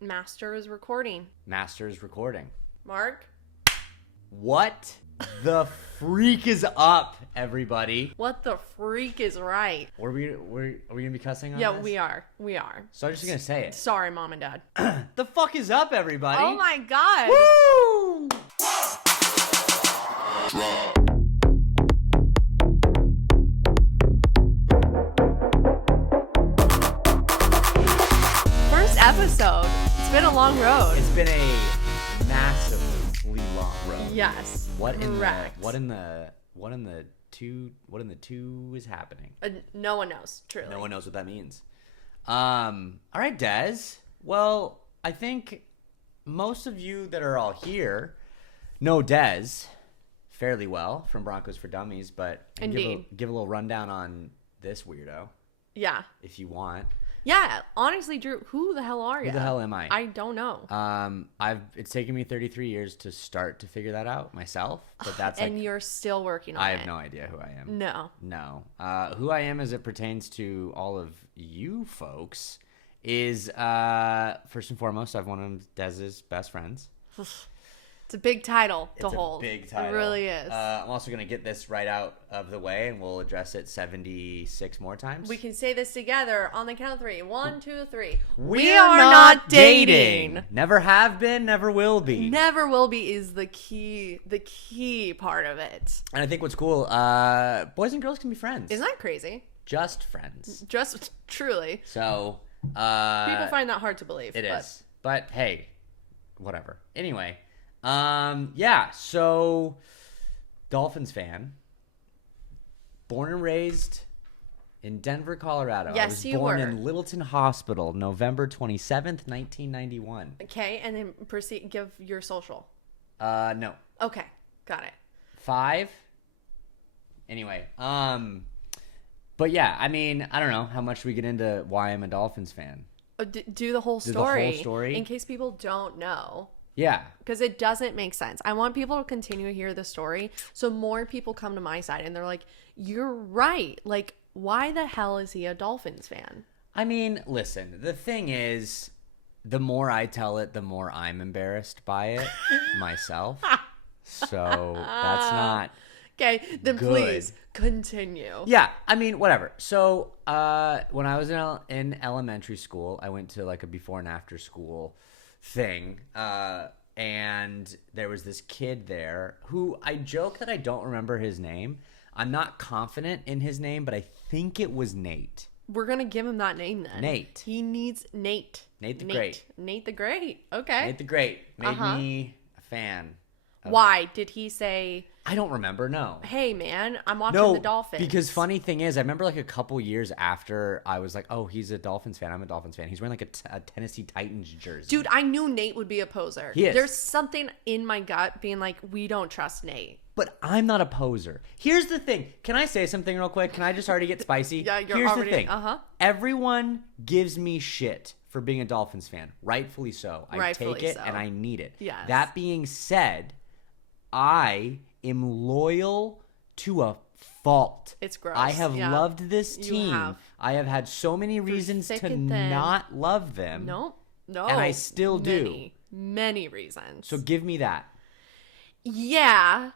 Master is recording. Master is recording. Mark? What the freak is up, everybody? What the freak is right? Are we gonna be cussing on Yeah, this? we are. We are. So I'm just gonna say it. Sorry, Mom and Dad. The fuck is up, everybody? Oh my God. Woo! First episode. It's been a long road. It's been a massively long road. Yes. What in correct. the two is happening? No one knows, truly. No one knows what that means. All right, Des. Well, I think most of you that are all here know Des fairly well from Broncos for Dummies, but Indeed. give a little rundown on this weirdo Yeah. if you want. Yeah. Honestly, Drew, who the hell are you? Who the hell am I? I don't know. It's taken me 33 years to start to figure that out myself, but that's and you're still working on it. I have no idea who I am. No. Who I am as it pertains to all of you folks is, first and foremost, I've one of Dez's best friends. It's a big title to It's hold. a big title. It really is. I'm also going to get this right out of the way, and we'll address it 76 more times. We can say this together on the count of three. 1, 2, 3. We are not dating. Never have been, never will be. Never will be is the key part of it. And I think what's cool, boys and girls can be friends. Isn't that crazy? Just friends. Just truly. So, People find that hard to believe. It is. But hey, whatever. Anyway, yeah, so Dolphins fan, born and raised in Denver, Colorado. Yes, I was you born were. in Littleton Hospital, November 27th, 1991. Okay, and then proceed. Give your social. No. Okay, got it. 5. Anyway, but yeah, I mean, I don't know how much we get into why I'm a Dolphins fan. Do the whole Do story. the whole story? In case people don't know. Yeah. Because it doesn't make sense. I want people to continue to hear the story so more people come to my side and they're like, you're right. Like, why the hell is he a Dolphins fan? I mean, listen, the thing is, the more I tell it, the more I'm embarrassed by it myself. So that's not Okay, then good. please continue. Yeah, I mean, whatever. So when I was in elementary school, I went to like a before and after school thing, and there was this kid there who I joke that I don't remember his name. I'm not confident in his name, but I think it was Nate. We're going to give him that name then. Nate. He needs Nate. Nate the Great. Nate the Great. Okay. Nate the Great made me a fan. Why? Did he say, I don't remember, no. hey, man, I'm watching the Dolphins? Because funny thing is, I remember like a couple years after I was like, oh, he's a Dolphins fan. I'm a Dolphins fan. He's wearing like a Tennessee Titans jersey. Dude, I knew Nate would be a poser. He is. There's something in my gut being like, we don't trust Nate. But I'm not a poser. Here's the thing. Can I say something real quick? Can I just already get spicy? Yeah, you're Here's already, the thing. uh-huh. Everyone gives me shit for being a Dolphins fan. Rightfully so. I Rightfully take it so. and I need it. Yes. That being said, I am loyal to a fault. It's gross. I have Yeah. loved this You team. have. I have had so many reasons thick to and thin. not love them. No. And I still do. Many reasons. So give me that. Yeah,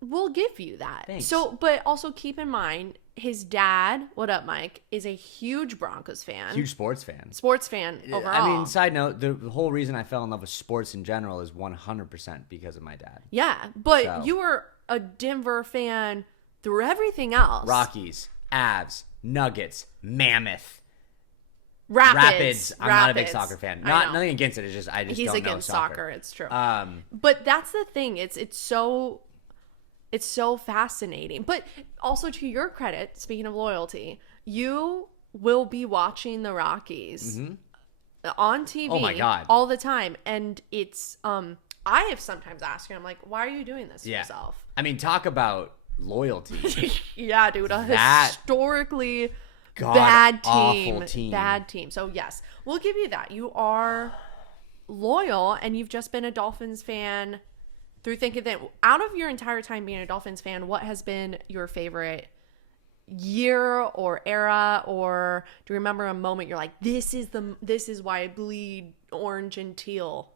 we'll give you that. Thanks. So, but also keep in mind, his dad, what up, Mike, is a huge Broncos fan. Huge sports fan. Sports fan overall. I mean, side note, the whole reason I fell in love with sports in general is 100% because of my dad. Yeah, but So. you were a Denver fan through everything else. Rockies, Avs, Nuggets, Mammoth, Rapids. I'm not a big soccer fan. I know. Nothing against it. It's just I just He's don't know against soccer. It's true. But that's the thing. It's so fascinating. But also to your credit, speaking of loyalty, you will be watching the Rockies on TV Oh my God. all the time. And it's I have sometimes asked you, I'm like, why are you doing this to yourself? I mean, talk about loyalty. Yeah, dude, a That historically God bad awful team. Bad team. So yes, we'll give you that. You are loyal and you've just been a Dolphins fan through thick and thin. Out of your entire time being a Dolphins fan, what has been your favorite year or era, or do you remember a moment you're like, this is why I bleed orange and teal?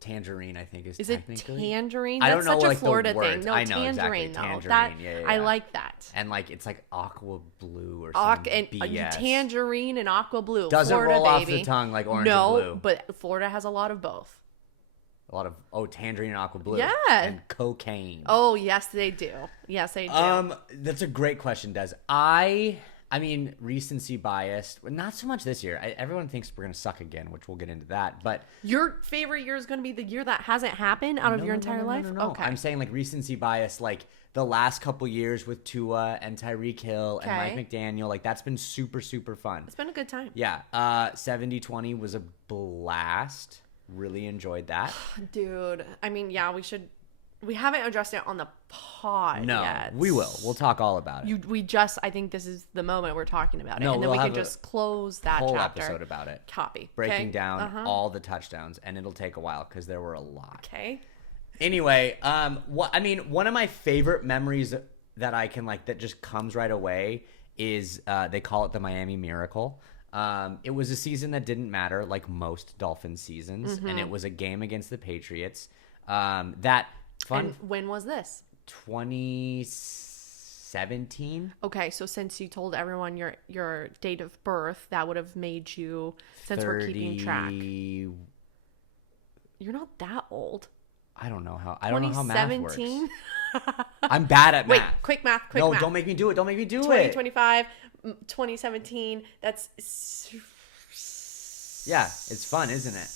Tangerine, I think is it tangerine? I That's don't know, such like, a Florida the words. thing. No, I know, tangerine exactly. though. Tangerine, yeah. I like that. And like it's like aqua blue or something. And BS. tangerine and aqua blue. Doesn't Florida, roll off baby. the tongue like orange and blue. But Florida has a lot of both. A lot of tangerine and aqua blue. Yeah. And cocaine. Oh, yes, they do. Yes, they do. That's a great question, Des. I mean, recency bias. Not so much this year. Everyone thinks we're gonna suck again, which we'll get into that. But your favorite year is gonna be the year that hasn't happened out of your entire life. No. Okay. I'm saying like recency bias, like the last couple years with Tua and Tyreek Hill and Mike McDaniel. Like that's been super, super fun. It's been a good time. Yeah. 70-20 was a blast. Really enjoyed that. Dude, I mean, yeah, we haven't addressed it on the pod yet. We will. We'll talk all about it. I think this is the moment we're talking about it. No, and then we'll we can have just close that whole chapter. episode about it. Copy. Breaking down all the touchdowns, and it'll take a while because there were a lot. Okay. Anyway, one of my favorite memories that I can that just comes right away is they call it the Miami Miracle. It was a season that didn't matter, like most Dolphins seasons, and it was a game against the Patriots. And when was this? 2017. Okay, so since you told everyone your date of birth, that would have made you, since we're keeping track. You're not that old. I don't know how math works. 2017? I'm bad at math. Wait, quick math. No, don't make me do it. 2025, 2017, that's... Yeah, it's fun, isn't it?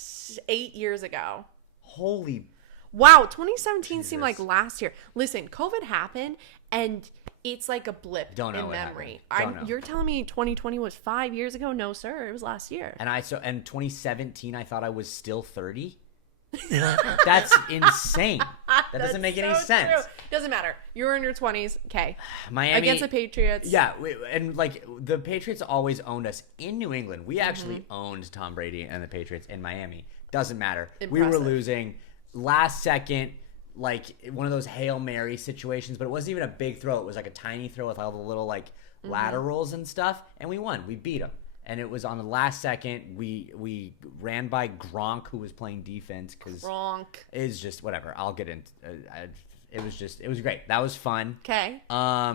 8 years ago. Holy... Wow, 2017 seemed like last year. Listen, COVID happened, and it's like a blip in memory. You're telling me 2020 was 5 years ago? No, sir, it was last year. And 2017, I thought I was still 30. That's insane. That doesn't make any sense. True. Doesn't matter. You're in your 20s. Okay. Miami against the Patriots. Yeah, and like the Patriots always owned us in New England. We actually owned Tom Brady and the Patriots in Miami. Doesn't matter. Impressive. We were losing. Last second, like one of those Hail Mary situations, but it wasn't even a big throw. It was like a tiny throw with all the little laterals and stuff, and we won. We beat them, and it was on the last second. We ran by Gronk, who was playing defense because Gronk is just whatever. I'll get into. It was great. That was fun. Okay. I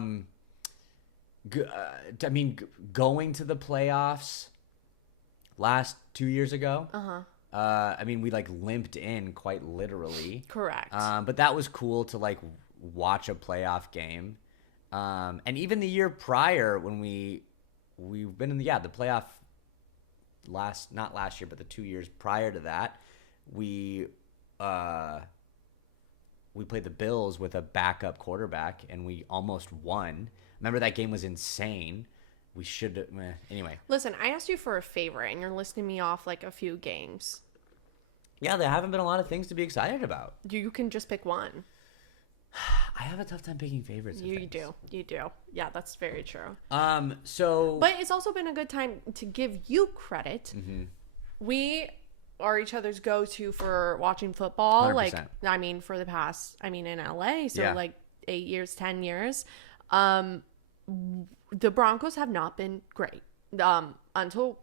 mean, going to the playoffs last 2 years ago. I mean, we limped in quite literally. Correct. But that was cool to watch a playoff game. And even the year prior when we've been in the playoff not last year, but the 2 years prior to that, we played the Bills with a backup quarterback and we almost won. Remember that game was insane. We should anyway. Listen, I asked you for a favor, and you're listing me off a few games. Yeah, there haven't been a lot of things to be excited about. You can just pick one. I have a tough time picking favorites. You do. Yeah, that's very true. But it's also been a good time to give you credit. Mm-hmm. We are each other's go-to for watching football. 100%. For the past, in LA, so 8 years, 10 years. The Broncos have not been great until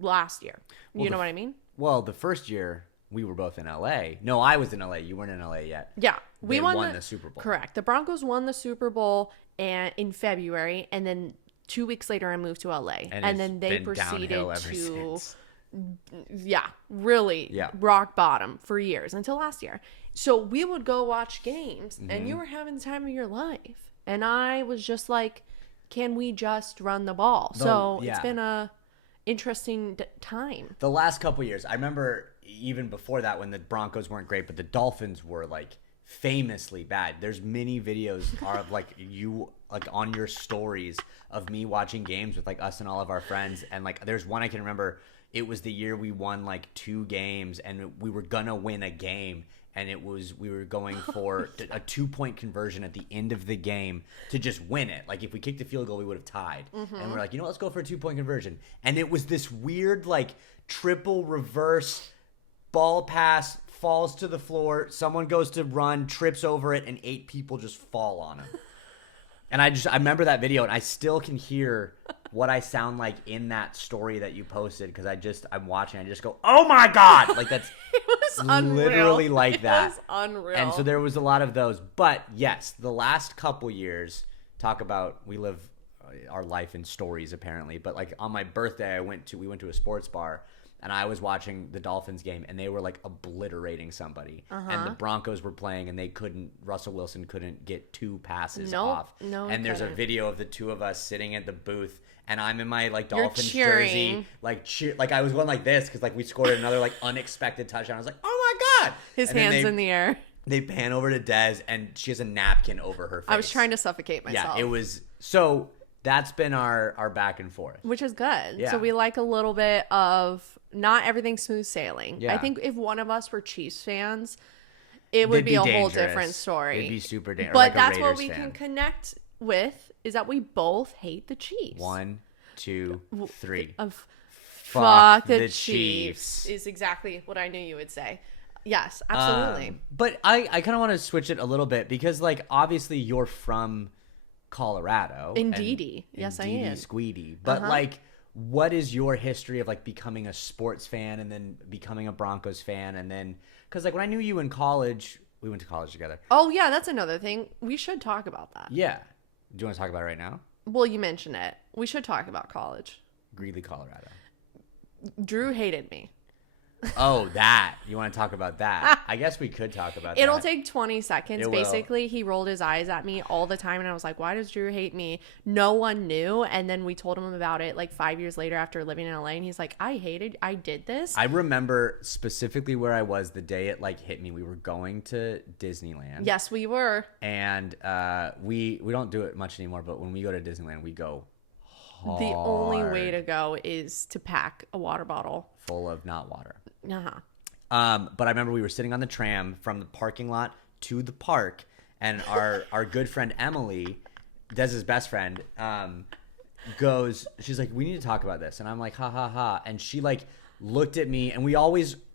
last year. You know what I mean? Well, the first year we were both in LA. No, I was in LA. You weren't in LA yet. Yeah, we won the Super Bowl. Correct. The Broncos won the Super Bowl in February, and then 2 weeks later I moved to LA, and then they proceeded to rock bottom for years until last year. So we would go watch games, and you were having the time of your life, and I was just like, can we just run the ball? It's been a interesting time. The last couple years, I remember even before that when the Broncos weren't great, but the Dolphins were famously bad. There's many videos of you on your stories of me watching games with us and all of our friends, and there's one I can remember. It was the year we won 2 games, and we were gonna win a game. And we were going for a 2-point conversion at the end of the game to just win it. If we kicked a field goal, we would have tied. And we're like, let's go for a 2-point conversion. And it was this weird, triple reverse ball pass, falls to the floor. Someone goes to run, trips over it, and 8 people just fall on him. And I remember that video, and I still can hear what I sound like in that story that you posted, because I'm watching, I just go, oh my God! Like, that's it was unreal. Literally like that. It was unreal. And so there was a lot of those. But yes, the last couple years, we live our life in stories apparently. But like on my birthday, we went to a sports bar, and I was watching the Dolphins game, and they were like obliterating somebody. And the Broncos were playing, and Russell Wilson couldn't get 2 passes off. No, and there's a video of the two of us sitting at the booth, and I'm in my like Dolphins jersey, like I was going like this because like we scored another like unexpected touchdown. I was like, oh my God! His hands in the air. They pan over to Des, and she has a napkin over her face. I was trying to suffocate myself. Yeah, it was so. That's been our back and forth, which is good. Yeah. So we like a little bit of not everything smooth sailing. Yeah. I think if one of us were Chiefs fans, it would be a whole different story. It'd be super dangerous. But like that's what we can connect with, is that we both hate the Chiefs. 1, 2, 3. Fuck the Chiefs is exactly what I knew you would say. Yes, absolutely. But I kind of want to switch it a little bit, because like obviously you're from Colorado. Indeedy. Yes, I am. Squeedy. But like, what is your history of like becoming a sports fan and then becoming a Broncos fan? And then, because like when I knew you in college, we went to college together. Oh yeah, that's another thing. We should talk about that. Yeah. Do you want to talk about it right now? Well, you mentioned it. We should talk about college. Greeley, Colorado. Drew hated me. Oh, that. You want to talk about that? I guess we could talk about that. It'll take 20 seconds. Basically, he rolled his eyes at me all the time, and I was like, why does Drew hate me? No one knew. And then we told him about it like 5 years later after living in LA, and he's like, I did this. I remember specifically where I was the day it like hit me. We were going to Disneyland. Yes, we were. And we don't do it much anymore, but when we go to Disneyland, we go hard. The only way to go is to pack a water bottle full of not water. But I remember we were sitting on the tram from the parking lot to the park, and our good friend Emily, Dez's best friend, she's like, we need to talk about this. And I'm like, ha ha ha. And she like looked at me, and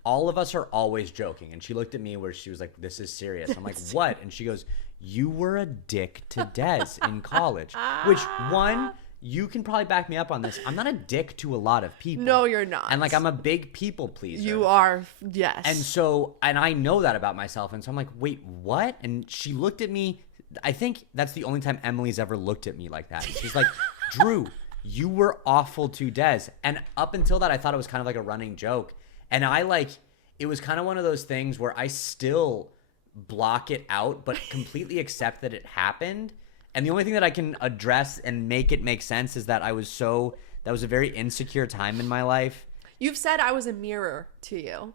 all of us are always joking. And she looked at me where she was like, this is serious. I'm like, what? And she goes, you were a dick to Dez in college. Which, one, you can probably back me up on this. I'm not a dick to a lot of people. No, you're not. And like, I'm a big people pleaser. You are, yes. And I know that about myself. And so I'm like, wait, what? And she looked at me. I think that's the only time Emily's ever looked at me like that. She's like, Drew, you were awful to Dez. And up until that, I thought it was kind of like a running joke. And it was kind of one of those things where I still block it out, but completely accept that it happened. And the only thing that I can address and make it make sense is that that was a very insecure time in my life. You've said I was a mirror to you.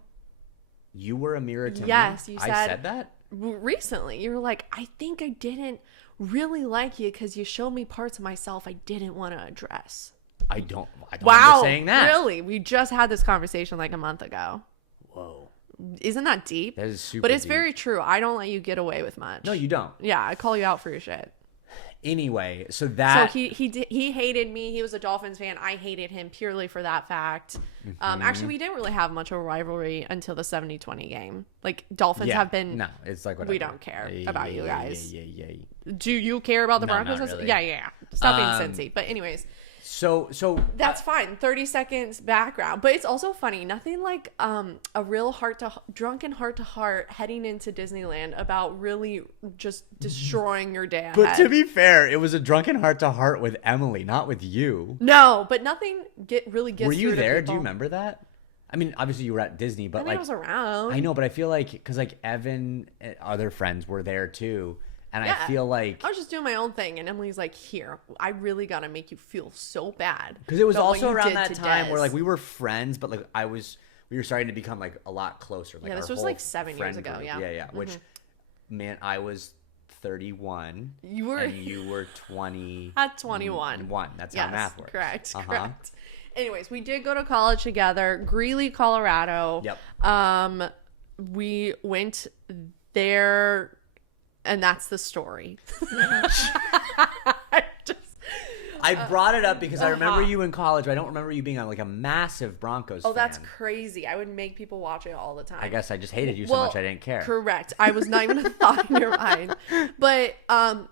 You were a mirror to me? Yes, you said. I said that? Recently. You were like, I think I didn't really like you because you showed me parts of myself I didn't want to address. I don't remember saying that. Really? We just had this conversation like a month ago. Whoa. Isn't that deep? That is super But it's deep. very true. I don't let you get away with much. No, you don't. Yeah, I call you out for your shit. Anyway, so he hated me. He was a Dolphins fan. I hated him purely for that fact. Actually, we didn't really have much of a rivalry until the 70-20 game. Like, Dolphins have been. No, it's like whatever. We don't care about you guys. Yeah. Do you care about the Broncos? Not really. Yeah. Stop being cincy. But anyways. So that's fine. 30 seconds background, but it's also funny. Nothing like a real drunken heart to heart heading into Disneyland about really just destroying your day. But to be fair, it was a drunken heart to heart with Emily, not with you. No, but nothing really gets. Were you there? Do you remember that? I mean, obviously you were at Disney, but I was around. I know, but I feel like because like Evan and other friends were there too. And yeah, I feel like I was just doing my own thing, and Emily's like, "Here, I really gotta make you feel so bad." Because it was also around that time where like we were friends, but like we were starting to become like a lot closer. Like, yeah, this was like 7 years ago. Group. Yeah. Mm-hmm. Which, man, I was 31. You were 20. At 21. That's how math works. Correct. Anyways, we did go to college together, Greeley, Colorado. Yep. We went there. And that's the story. I brought it up because I remember you in college, but I don't remember you being like a massive Broncos fan. Oh, that's crazy. I would make people watch it all the time. I guess I just hated you so much I didn't care. Correct. I was not even a thought in your mind. But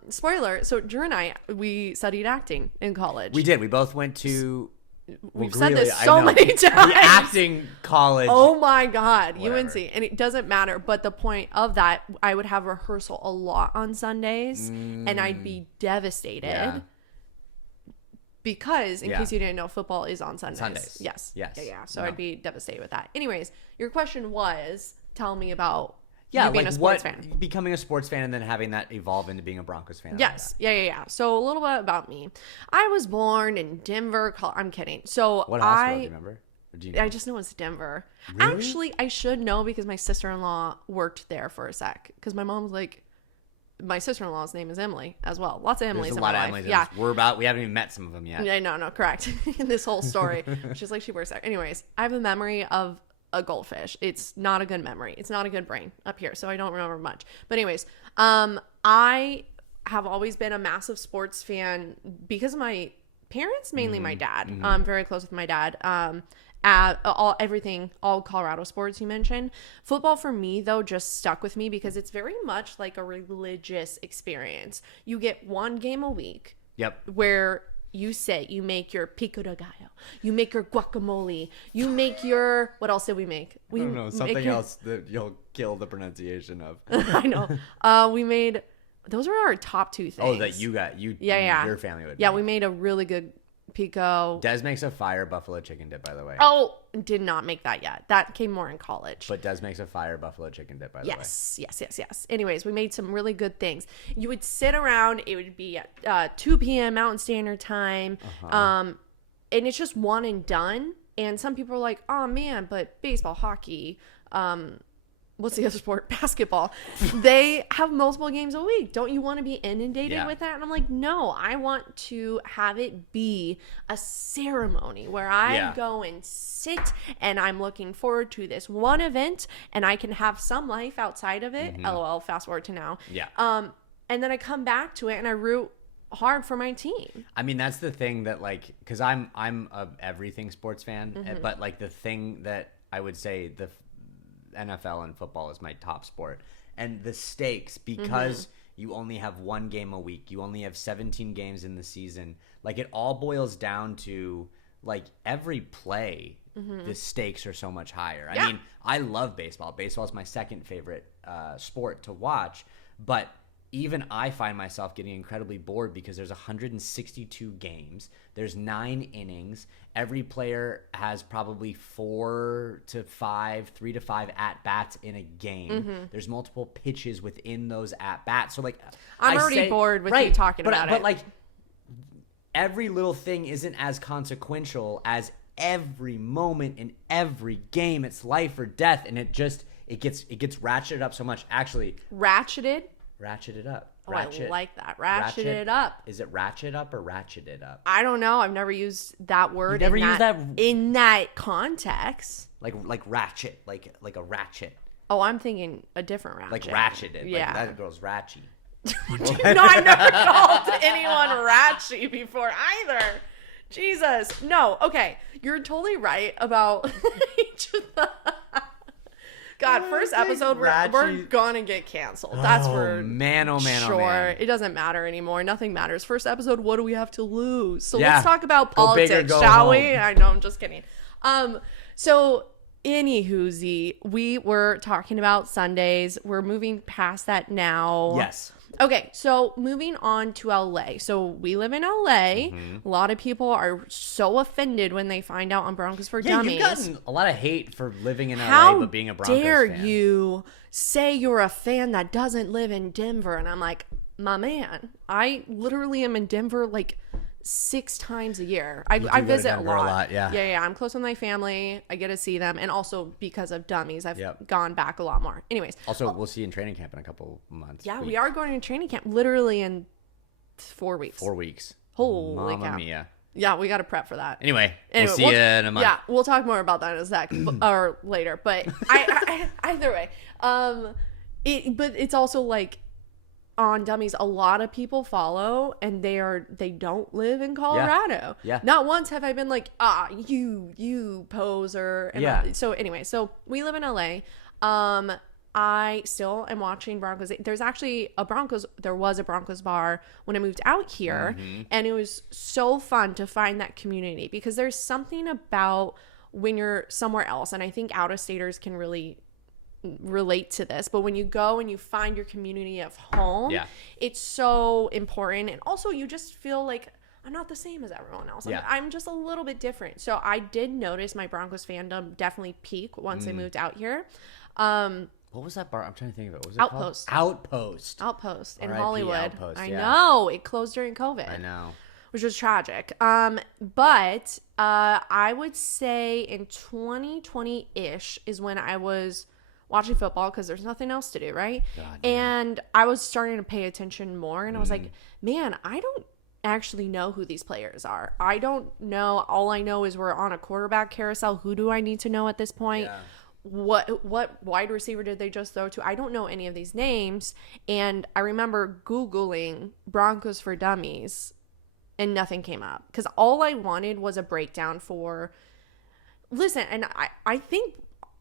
spoiler, so Drew and I, we studied acting in college. We did. We both went to... We've said this so many times. The acting college. Oh my God. Whatever. UNC. And it doesn't matter. But the point of that, I would have rehearsal a lot on Sundays and I'd be devastated. Yeah. Because, in case you didn't know, football is on Sundays. Yes. Yeah. So I'd be devastated with that. Anyways, your question was, tell me about you being a sports fan. Becoming a sports fan and then having that evolve into being a Broncos fan. Yes. Yeah. So a little bit about me. I was born in Denver. I'm kidding. So what hospital, do you remember? Or do you know? I just know it's Denver. Really? Actually, I should know because my sister-in-law worked there for a sec. Because my mom's like, my sister-in-law's name is Emily as well. Lots of Emily's There's in a lot my of life. Emily's. We haven't even met some of them yet. Yeah, no, correct. In this whole story. She's like, she works there. Anyways, I have a memory of a goldfish. It's not a good memory. It's not a good brain up here, so I don't remember much. But anyways, I have always been a massive sports fan because of my parents, mainly my dad. I'm very close with my dad. All Colorado sports you mentioned. Football for me though just stuck with me because it's very much like a religious experience. You get one game a week. Yep. Where you make your pico de gallo, you make your guacamole, you make your, what else did we make? I don't know, something else that you'll kill the pronunciation of. I know. We made, those were our top two things. Oh, that you got, your family would make. We made a really good pico. Des makes a fire buffalo chicken dip, by the way. Oh, did not make that yet. That came more in college. But Des makes a fire buffalo chicken dip, by the way. Yes. Anyways, we made some really good things. You would sit around. It would be at 2 p.m. Mountain Standard Time. And it's just one and done. And some people are like, oh, man, but baseball, hockey, what's the other sport? Basketball. They have multiple games a week. Don't you want to be inundated with that? And I'm like, no, I want to have it be a ceremony where I go and sit and I'm looking forward to this one event and I can have some life outside of it. LOL, fast forward to now. Yeah. And then I come back to it and I root hard for my team. I mean, that's the thing that like, cause I'm a everything sports fan, but like the thing that I would say the NFL and football is my top sport, and the stakes, because you only have one game a week, you only have 17 games in the season, like it all boils down to like every play the stakes are so much higher. I mean, I love baseball is my second favorite sport to watch, but even I find myself getting incredibly bored because there's 162 games. There's 9 innings. Every player has probably 3 to 5 at-bats in a game. There's multiple pitches within those at-bats. So, like, I'm already bored with you talking about it. But, like, every little thing isn't as consequential as every moment in every game. It's life or death, and it gets ratcheted up so much. Actually, ratcheted up. Oh, I like that. Ratchet it up. Is it ratchet up or ratcheted up? I don't know. I've never used that word. Never used that in that context. Like ratchet, like a ratchet. Oh, I'm thinking a different ratchet. Like ratcheted. Yeah, like that girl's ratchy. No, I've never called anyone ratchy before either. Jesus, no. Okay, you're totally right about each of the. God, first episode, we're gonna get canceled. That's for man, oh man, sure. Oh man. It doesn't matter anymore. Nothing matters. First episode, what do we have to lose? So let's talk about politics, shall we? I know, I'm just kidding. So anywhoozy, we were talking about Sundays. We're moving past that now. Yes. Okay, so moving on to LA. So we live in LA. A lot of people are so offended when they find out on Broncos for Dummies. You've gotten a lot of hate for living in LA but being a Broncos fan. How dare you say you're a fan that doesn't live in Denver? And I'm like, my man, I literally am in Denver like 6 times a year. I visit a lot. Yeah. I'm close with my family. I get to see them, and also because of Dummies, I've gone back a lot more. Anyways, also we'll see you in training camp in a couple months. Yeah, we are going to training camp literally in 4 weeks. 4 weeks. Holy Mamma cow. Mia. Yeah, we got to prep for that. Anyway, we'll see you in a month. Yeah, we'll talk more about that in a sec or later. But I either way, but it's also like, on Dummies, a lot of people follow, and they don't live in Colorado. Yeah. Not once have I been like, you poser. And so anyway, so we live in LA. I still am watching Broncos. There's actually there was a Broncos bar when I moved out here, and it was so fun to find that community, because there's something about when you're somewhere else, and I think out-of-staters can really relate to this, but when you go and you find your community of home, it's so important. And also you just feel like I'm not the same as everyone else. I'm just a little bit different. So I did notice my Broncos fandom definitely peak once I moved out here. What was that bar? I'm trying to think of it. What was it Outpost. Called? Outpost in R.I.P. Hollywood. Outpost, I know. It closed during COVID. I know. Which was tragic. But I would say in 2020-ish is when I was watching football, because there's nothing else to do, right? And I was starting to pay attention more, and I was like, man, I don't actually know who these players are. I don't know. All I know is we're on a quarterback carousel. Who do I need to know at this point? What wide receiver did they just throw to? I don't know any of these names. And I remember Googling Broncos for Dummies, and nothing came up, because all I wanted was a breakdown for, listen, and I think,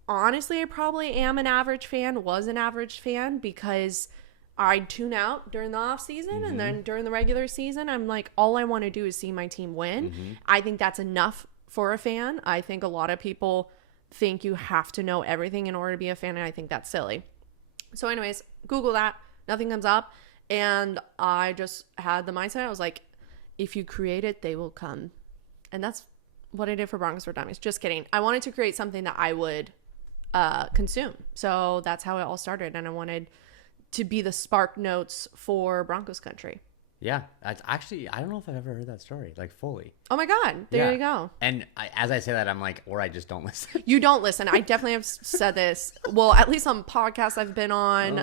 honestly, I probably am was an average fan, because I'd tune out during the off season, and then during the regular season, I'm like, all I want to do is see my team win. I think that's enough for a fan. I think a lot of people think you have to know everything in order to be a fan, and I think that's silly. So anyways, Google that. Nothing comes up. And I just had the mindset. I was like, if you create it, they will come. And that's what I did for Broncos for Dummies. Just kidding. I wanted to create something that I would consume. So that's how it all started. And I wanted to be the spark notes for Broncos country. Yeah. That's actually, I don't know if I've ever heard that story, like, fully. Oh my God. There you go. And as I say that, I'm like, or I just don't listen. You don't listen. I definitely have said this. Well, at least on podcasts I've been on.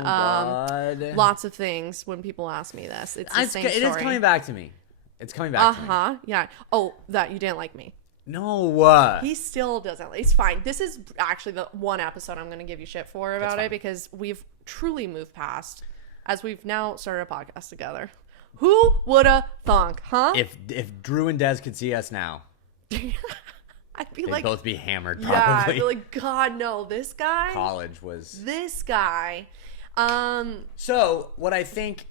Lots of things when people ask me this. It's the same story. It is coming back to me. It's coming back to me. Yeah. Oh, that you didn't like me. No. He still doesn't. It's fine. This is actually the one episode I'm going to give you shit for about it, because we've truly moved past, as we've now started a podcast together. Who woulda thunk, huh? If Drew and Des could see us now, they'd both be hammered, probably. Yeah, I'd be like, God, no, this guy. College was. This guy. So what I think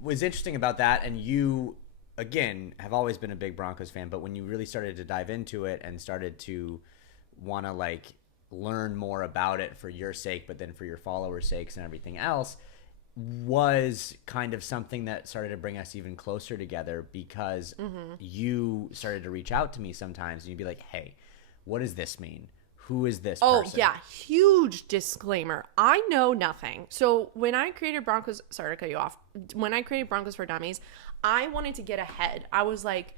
was interesting about that, and you, again, have always been a big Broncos fan, but when you really started to dive into it and started to want to, like, learn more about it for your sake, but then for your followers' sakes and everything else, was kind of something that started to bring us even closer together, because you started to reach out to me sometimes, and you'd be like, hey, what does this mean? Who is this person? Oh, yeah. Huge disclaimer. I know nothing. So when I created Broncos, sorry to cut you off. When I created Broncos for Dummies, I wanted to get ahead. I was like,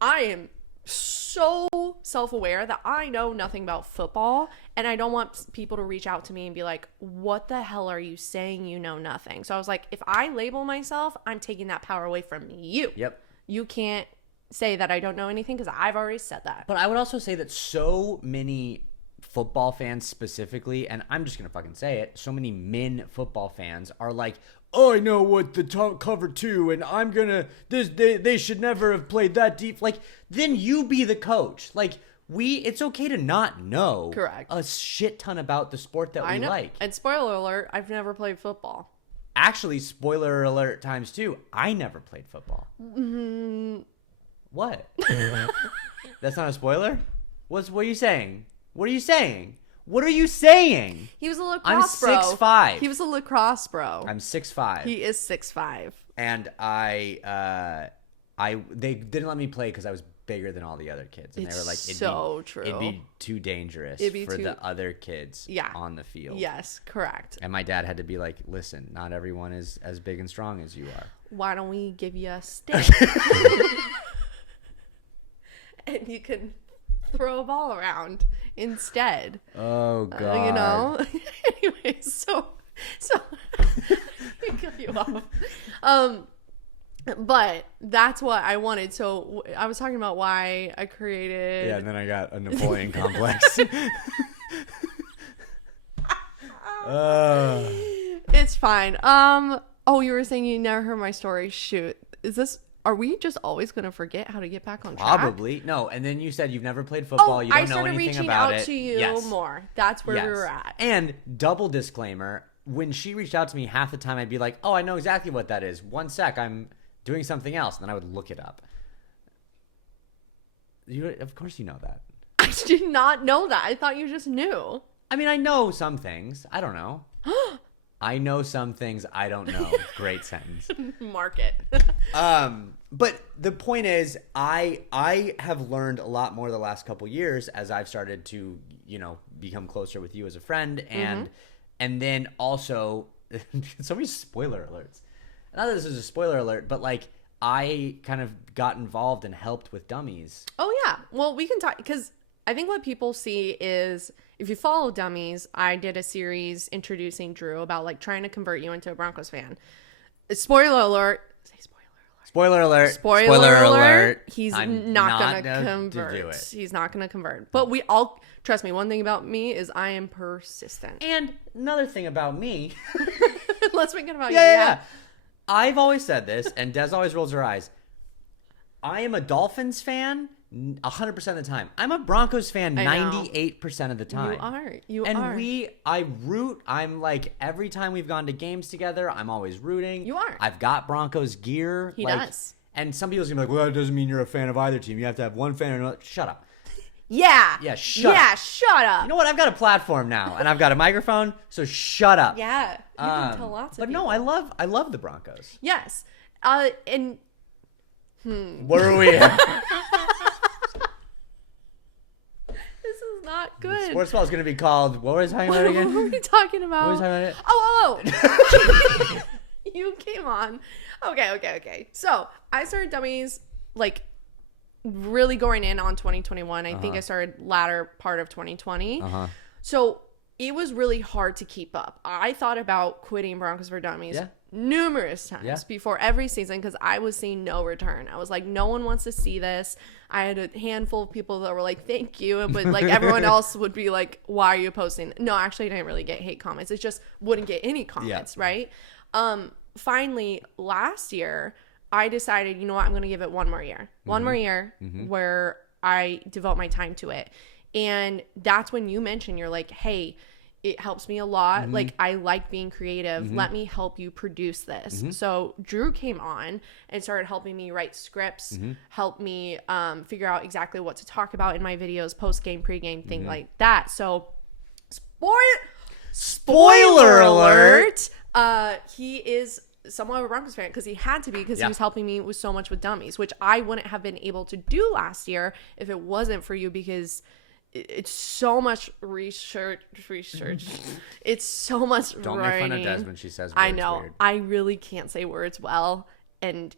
I am so self-aware that I know nothing about football, and I don't want people to reach out to me and be like, what the hell are you saying? You know nothing. So I was like, if I label myself, I'm taking that power away from you. Yep. You can't say that I don't know anything, because I've already said that. But I would also say that so many football fans specifically, and I'm just going to fucking say it, so many men football fans are like, oh, I know what the cover two, and I'm going to, they should never have played that deep. Like, then you be the coach. Like, it's okay to not know a shit ton about the sport that we like. And spoiler alert, I've never played football. Actually, spoiler alert times two, I never played football. What? That's not a spoiler? What are you saying? What are you saying? What are you saying? He was a lacrosse bro. I'm 6'5". He was a lacrosse bro. I'm 6'5". He is 6'5". And they didn't let me play because I was bigger than all the other kids. And they were like, it'd be too dangerous for the other kids on the field. Yes, correct. And my dad had to be like, listen, not everyone is as big and strong as you are. Why don't we give you a stick? And you can throw a ball around instead. Oh God. You know. Anyways, so I cut you off. But that's what I wanted. So I was talking about why I created. Yeah, and then I got a Napoleon complex. It's fine. Oh, you were saying you never heard my story. Shoot. Are we just always going to forget how to get back on track? Probably. No, and then you said you've never played football. You don't know anything about it. I started reaching out to you more. That's where we were at. And double disclaimer, when she reached out to me, half the time I'd be like, oh, I know exactly what that is. One sec, I'm doing something else. And then I would look it up. Of course you know that. I did not know that. I thought you just knew. I mean, I know some things. I don't know. I know some things I don't know. Great sentence. Mark it. But the point is, I have learned a lot more the last couple years as I've started to, become closer with you as a friend, and then also so many spoiler alerts. Not that this is a spoiler alert, but like I kind of got involved and helped with dummies. Oh yeah. Well, we can talk because I think what people see is if you follow Dummies, I did a series introducing Drew about like trying to convert you into a Broncos fan. Spoiler alert. Say spoiler alert. Spoiler alert. He's not going to convert. He's not going to convert. But trust me, one thing about me is I am persistent. And another thing about me. Let's make it about you. Yeah. I've always said this, and Des always rolls her eyes. I am a Dolphins fan 100% of the time. I'm a Broncos fan 98% of the time. You are. I root. I'm like, every time we've gone to games together, I'm always rooting. You are. I've got Broncos gear. He does. And some people's going to be like, well, that doesn't mean you're a fan of either team. You have to have one fan or another. Shut up. Yeah. Yeah, shut up. You know what? I've got a platform now, and I've got a microphone, so shut up. Yeah. You can tell lots of people. But no, I love the Broncos. Yes. And... Where are we at? This is not good. Sportsball is going to be called, what were we talking about again? What were we talking about? What were we talking about? Oh. You came on. Okay. So, I started Dummies, like, really going in on 2021. I think I started latter part of 2020. So, it was really hard to keep up. I thought about quitting Broncos for Dummies numerous times before every season because I was seeing no return. I was like, no one wants to see this. I had a handful of people that were like, thank you. But like everyone else would be like, why are you posting? No, actually, I didn't really get hate comments. It just wouldn't get any comments, right? Finally, last year, I decided, you know what? I'm going to give it one more year. One more year where I devote my time to it. And that's when you mentioned, you're like, hey, it helps me a lot. Like, I like being creative. Let me help you produce this. So Drew came on and started helping me write scripts, help me figure out exactly what to talk about in my videos, post-game, pre-game, thing like that. So spoiler alert. He is somewhat of a Broncos fan because he had to be because he was helping me with so much with Dummies, which I wouldn't have been able to do last year if it wasn't for you because it's so much research. It's so much Don't writing. make fun of Des when she says words I know. weird. I really can't say words well, and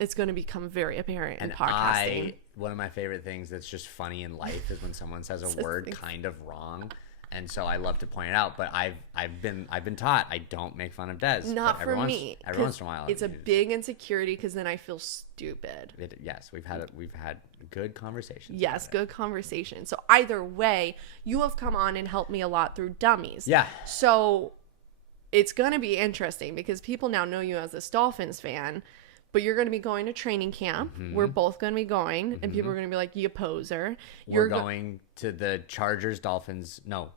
it's going to become very apparent in podcasting. One of my favorite things that's just funny in life is when someone says a word kind of wrong. And so I love to point it out, but I've been taught I don't make fun of Des. Not for me. Every once in a while, it's a big insecurity because then I feel stupid. Yes, we've had good conversations. Yes, good conversation. So either way, you have come on and helped me a lot through Dummies. Yeah. So it's going to be interesting because people now know you as this Dolphins fan, but you're going to be going to training camp. We're both going to be going, and people are going to be like, you poser. We're going to the Chargers-Dolphins. No.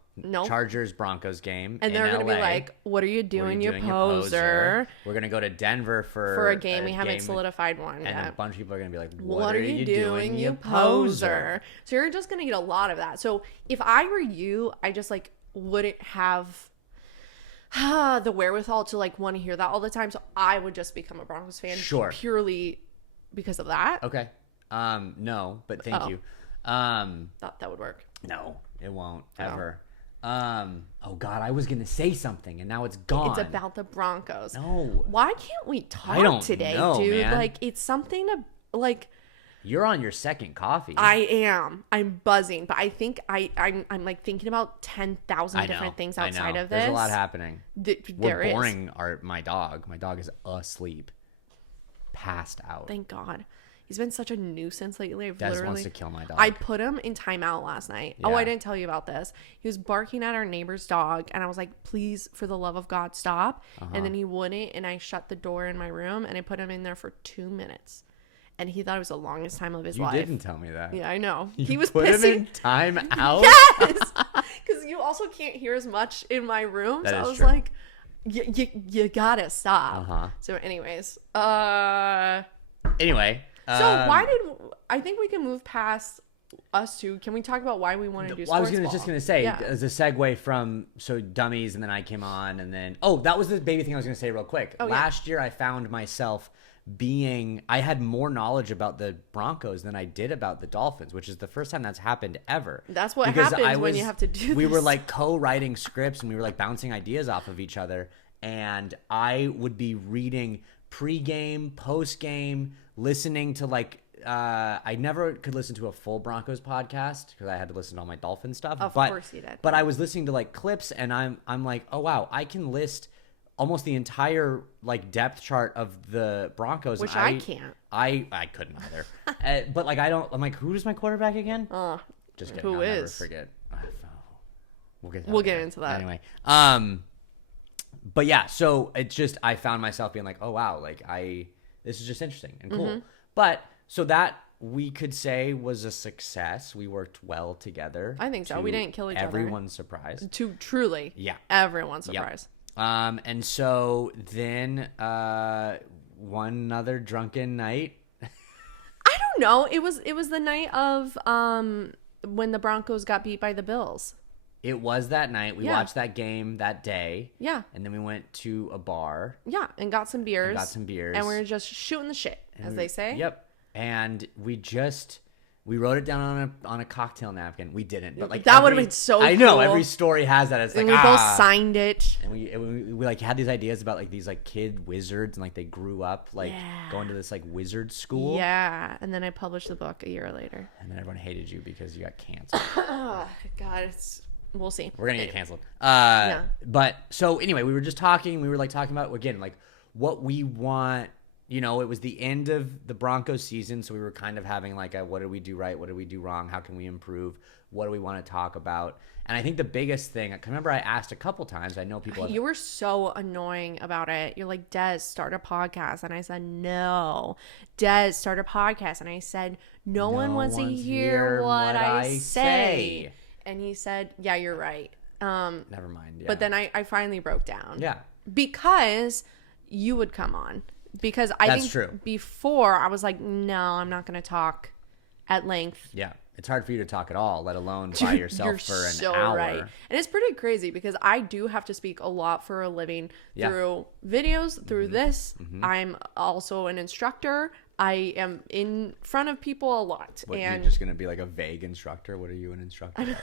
Chargers-Broncos game and they're going to be like, what are you doing, you poser? We're going to go to Denver for a game. We haven't solidified one yet. And a bunch of people are going to be like, what are you doing, you poser? So you're just going to get a lot of that. So if I were you, I just like wouldn't have the wherewithal to like want to hear that all the time. So I would just become a Broncos fan purely because of that. Okay. No, but thank you. Thought that would work. No, it won't ever. Oh God, I was gonna say something and now it's gone. It's about the Broncos. No. Why can't we talk today, dude? Man. Like it's something to like. You're on your second coffee. I am. I'm buzzing, but I think I'm like thinking about 10,000 different things outside of this. There's a lot happening. We're boring my dog. My dog is asleep, passed out. Thank God. He's been such a nuisance lately. Des wants to kill my dog. I put him in timeout last night. Yeah. Oh, I didn't tell you about this. He was barking at our neighbor's dog, and I was like, please, for the love of God, stop. And then he wouldn't, and I shut the door in my room, and I put him in there for 2 minutes. And he thought it was the longest time of his life. You didn't tell me that. Yeah, I know. He was put pissing. him in time out? Yes! Because you also can't hear as much in my room. That so is I was true. like, you gotta stop. So anyways, Anyway. so why did I think we can move past us two? Can we talk about why we want to do? I was Sportsball? just gonna say as a segue from dummies, and then I came on, and then that was the baby thing I was gonna say real quick. Last year I found myself I had more knowledge about the Broncos than I did about the Dolphins, which is the first time that's happened ever. That's what happens when you have to do. We were like co-writing scripts, and we were like bouncing ideas off of each other, and I would be reading pre-game, post-game, listening to I never could listen to a full Broncos podcast because I had to listen to all my Dolphin stuff. Of course you did. But I was listening to clips, and I'm like, oh wow, I can list almost the entire depth chart of the Broncos, which I can't. I couldn't either. But I'm like, who is my quarterback again? Just kidding. Who I'll never is? forget. We'll get into that anyway. But yeah, so it's just I found myself being like, oh wow, this is just interesting and cool. But so that we could say was a success. We worked well together. I think so. We didn't kill each other. Everyone's surprised. Truly. Yeah. Everyone's surprised. And so then one other drunken night. I don't know. It was the night of when the Broncos got beat by the Bills. It was that night. We watched that game that day. Yeah. And then we went to a bar. Yeah, and got some beers. And we were just shooting the shit, as they say. Yep. And we wrote it down on a cocktail napkin. We didn't, but that would have been so cool. I know every story has that. It's and we both signed it. And we had these ideas about these kid wizards, and they grew up going to this wizard school. Yeah, and then I published the book a year later. And then everyone hated you because you got canceled. Oh, God, we'll see. We're gonna get canceled. But so anyway, we were just talking. We were talking about again what we want. It was the end of the Broncos season, so we were kind of having what did we do right? What did we do wrong? How can we improve? What do we want to talk about? And I think the biggest thing, I remember I asked a couple times. I know people. You were so annoying about it. You're like, Des, start a podcast. And I said, no. Des, start a podcast. And I said, no one wants to hear what I say. And he said, yeah, you're right. Never mind. Yeah. But then I finally broke down. Yeah. Because you would come on. Because I think true. Before I was like, no, I'm not going to talk at length. Yeah. It's hard for you to talk at all, let alone by yourself for an hour. Right. And it's pretty crazy because I do have to speak a lot for a living through videos, through this. I'm also an instructor. I am in front of people a lot. What, and you're just going to be a vague instructor? What are you, an instructor?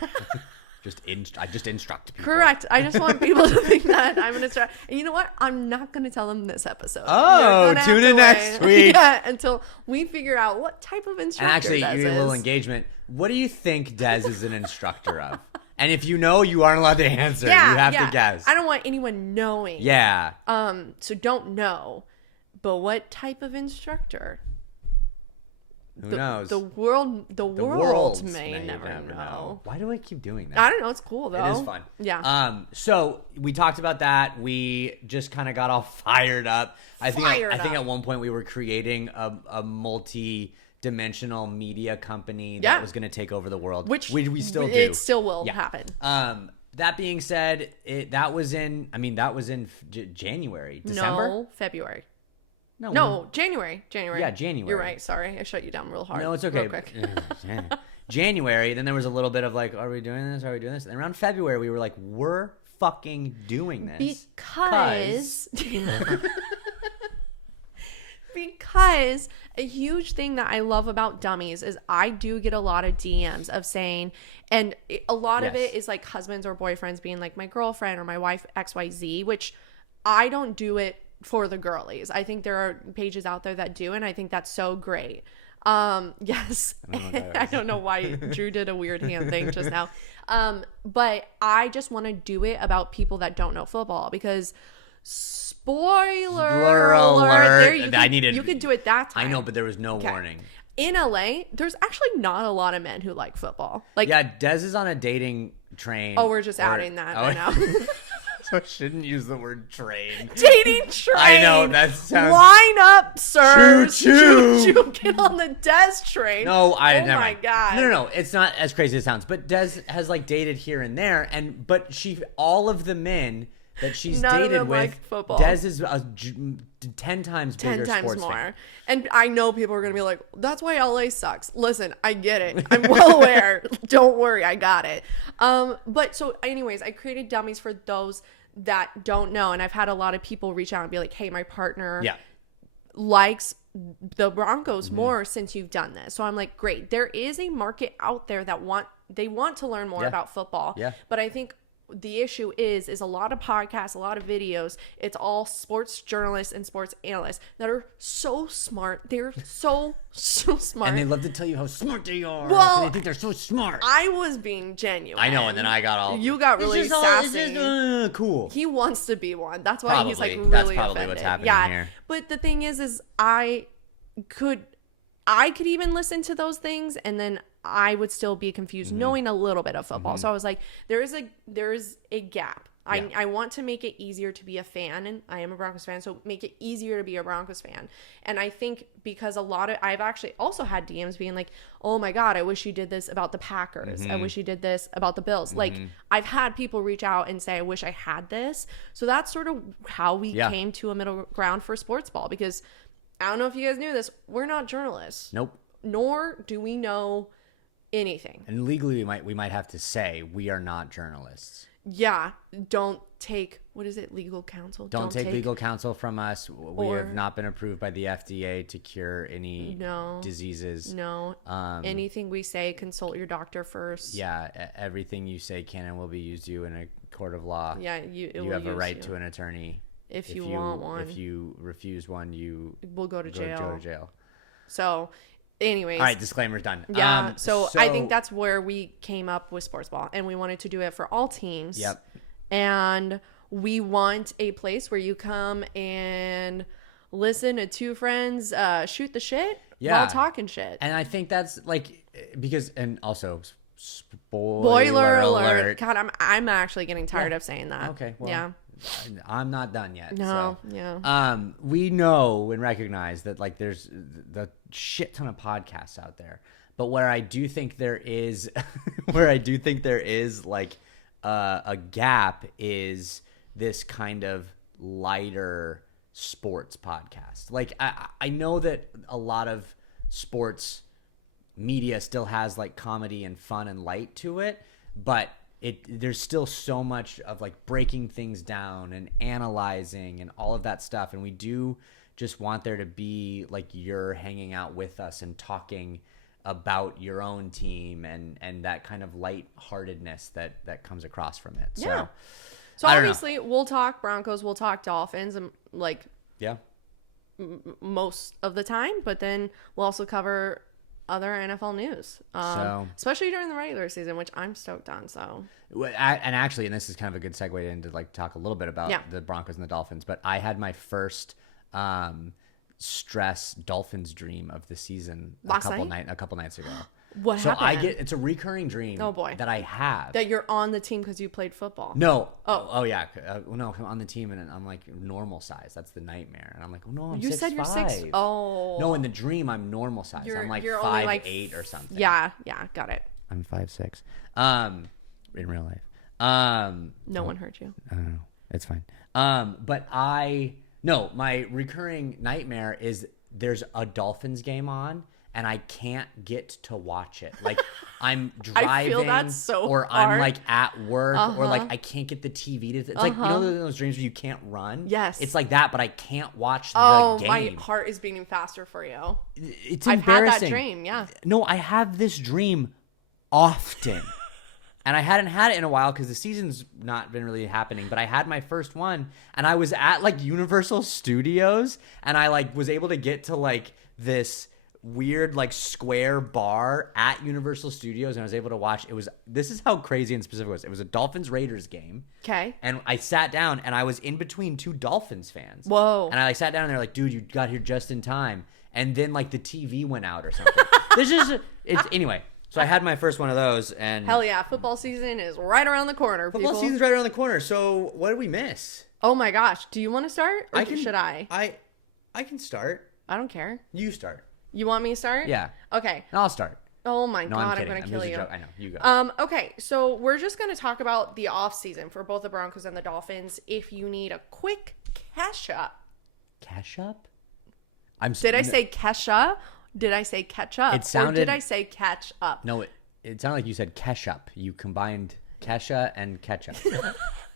I just instruct people. Correct. I just want people to think that I'm an instructor. And you know what? I'm not going to tell them this episode. Oh, tune in next week. Yeah, until we figure out what type of instructor And actually, Des you get a little engagement. What do you think Des is an instructor of? And if you know, you aren't allowed to answer. You have to guess. I don't want anyone knowing. Yeah. So don't know. But what type of instructor? Who knows? The world may never know. Why do I keep doing that? I don't know. It's cool though. It is fun. Yeah. So we talked about that. We just kind of got all fired up. I think at one point we were creating a multi-dimensional media company that was going to take over the world, which we still do. It still will happen. That being said, that was in January, December, No, February. No, January. Yeah, January. You're right. Sorry, I shut you down real hard. No, it's okay. Real quick. January. Then there was a little bit of are we doing this? Are we doing this? And around February, we were like, we're fucking doing this because a huge thing that I love about dummies is I do get a lot of DMs of saying, and a lot of it is husbands or boyfriends being like my girlfriend or my wife XYZ, which I don't do it for the girlies. I think there are pages out there that do, and I think that's so great. Yes. I don't know why Drew did a weird hand thing just now. But I just want to do it about people that don't know football because spoiler alert. You could do it that time. I know, but there was no warning. in LA, there's actually not a lot of men who like football. Like, yeah, Dez is on a dating train. Oh, we're just adding that right now. So I shouldn't use the word train. Dating train. I know, that sounds... Line up, sirs. Choo-choo. Choo-choo. Get on the Des train. No, Oh my God. No. It's not as crazy as it sounds. But Des has like dated here and there, but all of the men that she's None of dated them with, like football. Des is 10 times bigger 10 times sports more. fan. And I know people are going to be like, that's why LA sucks. Listen, I get it. I'm well aware. Don't worry. I got it. But so anyways, I created dummies for those that don't know. And I've had a lot of people reach out and be like, hey, my partner likes the Broncos more since you've done this. So I'm like, great. There is a market out there that want to learn more about football. Yeah. But I think the issue is a lot of podcasts, a lot of videos. It's all sports journalists and sports analysts that are so smart. They're so smart. And they love to tell you how smart they are. Well, they think they're so smart. I was being genuine. I know, and then I got all... You got really sassy. It's just, cool. He wants to be one. That's why he's like really That's probably offended. what's happening here. But the thing is I could even listen to those things and then I would still be confused knowing a little bit of football. So I was like, there is a gap. I want to make it easier to be a fan, and I am a Broncos fan, so make it easier to be a Broncos fan. And I think because I've actually also had DMs being like, oh my God, I wish you did this about the Packers. I wish you did this about the Bills. Like, I've had people reach out and say, I wish I had this. So that's sort of how we came to a middle ground for Sportsball, because I don't know if you guys knew this, we're not journalists. Nope. Nor do we know anything. And legally, we might have to say we are not journalists. Yeah, don't take, what is it, legal counsel? Don't take legal counsel from us. We have not been approved by the FDA to cure any diseases. No. Anything we say, consult your doctor first. Yeah, everything you say can and will be used you in a court of law. Yeah, you have a right to an attorney. If you want one. If you refuse one, you will go to jail. Go to jail. So... Anyways. All right, disclaimer's done. Yeah, so I think that's where we came up with Sportsball, and we wanted to do it for all teams. Yep. And we want a place where you come and listen to two friends shoot the shit while talking shit. And I think that's like, because, and also spoiler alert. God, I'm actually getting tired of saying that. Okay. Well, yeah. I'm not done yet. No, so. yeah. We know and recognize that like there's the shit ton of podcasts out there, but where I do think there is, like a gap is this kind of lighter sports podcast. Like I know that a lot of sports media still has like comedy and fun and light to it, but there's still so much of like breaking things down and analyzing and all of that stuff, and we do just want there to be like you're hanging out with us and talking about your own team and that kind of lightheartedness that comes across from it. Yeah. So obviously we'll talk Broncos, we'll talk Dolphins, and like most of the time, but then we'll also cover other NFL news, especially during the regular season, which I'm stoked on. So, and this is kind of a good segue into like talk a little bit about the Broncos and the Dolphins. But I had my first stress Dolphins dream of the season a couple nights ago. What happened? It's a recurring dream. Oh boy, that I have that you're on the team because you played football. No. Oh yeah. No, I'm on the team and I'm like normal size. That's the nightmare. And I'm like, oh no, I'm 6'5". You said you're 6. Oh. No, in the dream I'm normal size. I'm like 5'8" or something. Yeah, got it. I'm 5'6". In real life. No one hurt you. I don't know. It's fine. But my recurring nightmare is there's a Dolphins game on and I can't get to watch it. Like I'm driving I feel that so or hard. I'm like at work or like I can't get the TV to, it's like, you know those dreams where you can't run? Yes. It's like that, but I can't watch the game. My heart is beating faster for you. It's I've embarrassing. had that dream, yeah. No, I have this dream often. And I hadn't had it in a while because the season's not been really happening. But I had my first one, and I was at like Universal Studios, and I like was able to get to like this weird like square bar at Universal Studios, and I was able to watch. This is how crazy and specific it was. It was a Dolphins Raiders game. Okay. And I sat down, and I was in between two Dolphins fans. Whoa. And I like sat down, and they're like, "Dude, you got here just in time." and then like the TV went out or something. There's just anyway. So I had my first one of those, and hell yeah, football season is right around the corner. Football season's right around the corner. So what did we miss? Oh my gosh, do you want to start, or should I? I can start. I don't care. You start. You want me to start? Yeah. Okay. I'll start. Oh my God, I'm kidding. gonna kill you. I know. You go. Okay, so we're just gonna talk about the off season for both the Broncos and the Dolphins. If you need a quick catch up. Cash up? Did I say Kesha? Did I say catch up? It sounded. Or did I say catch up? No, it sounded like you said ketchup. You combined Kesha and ketchup.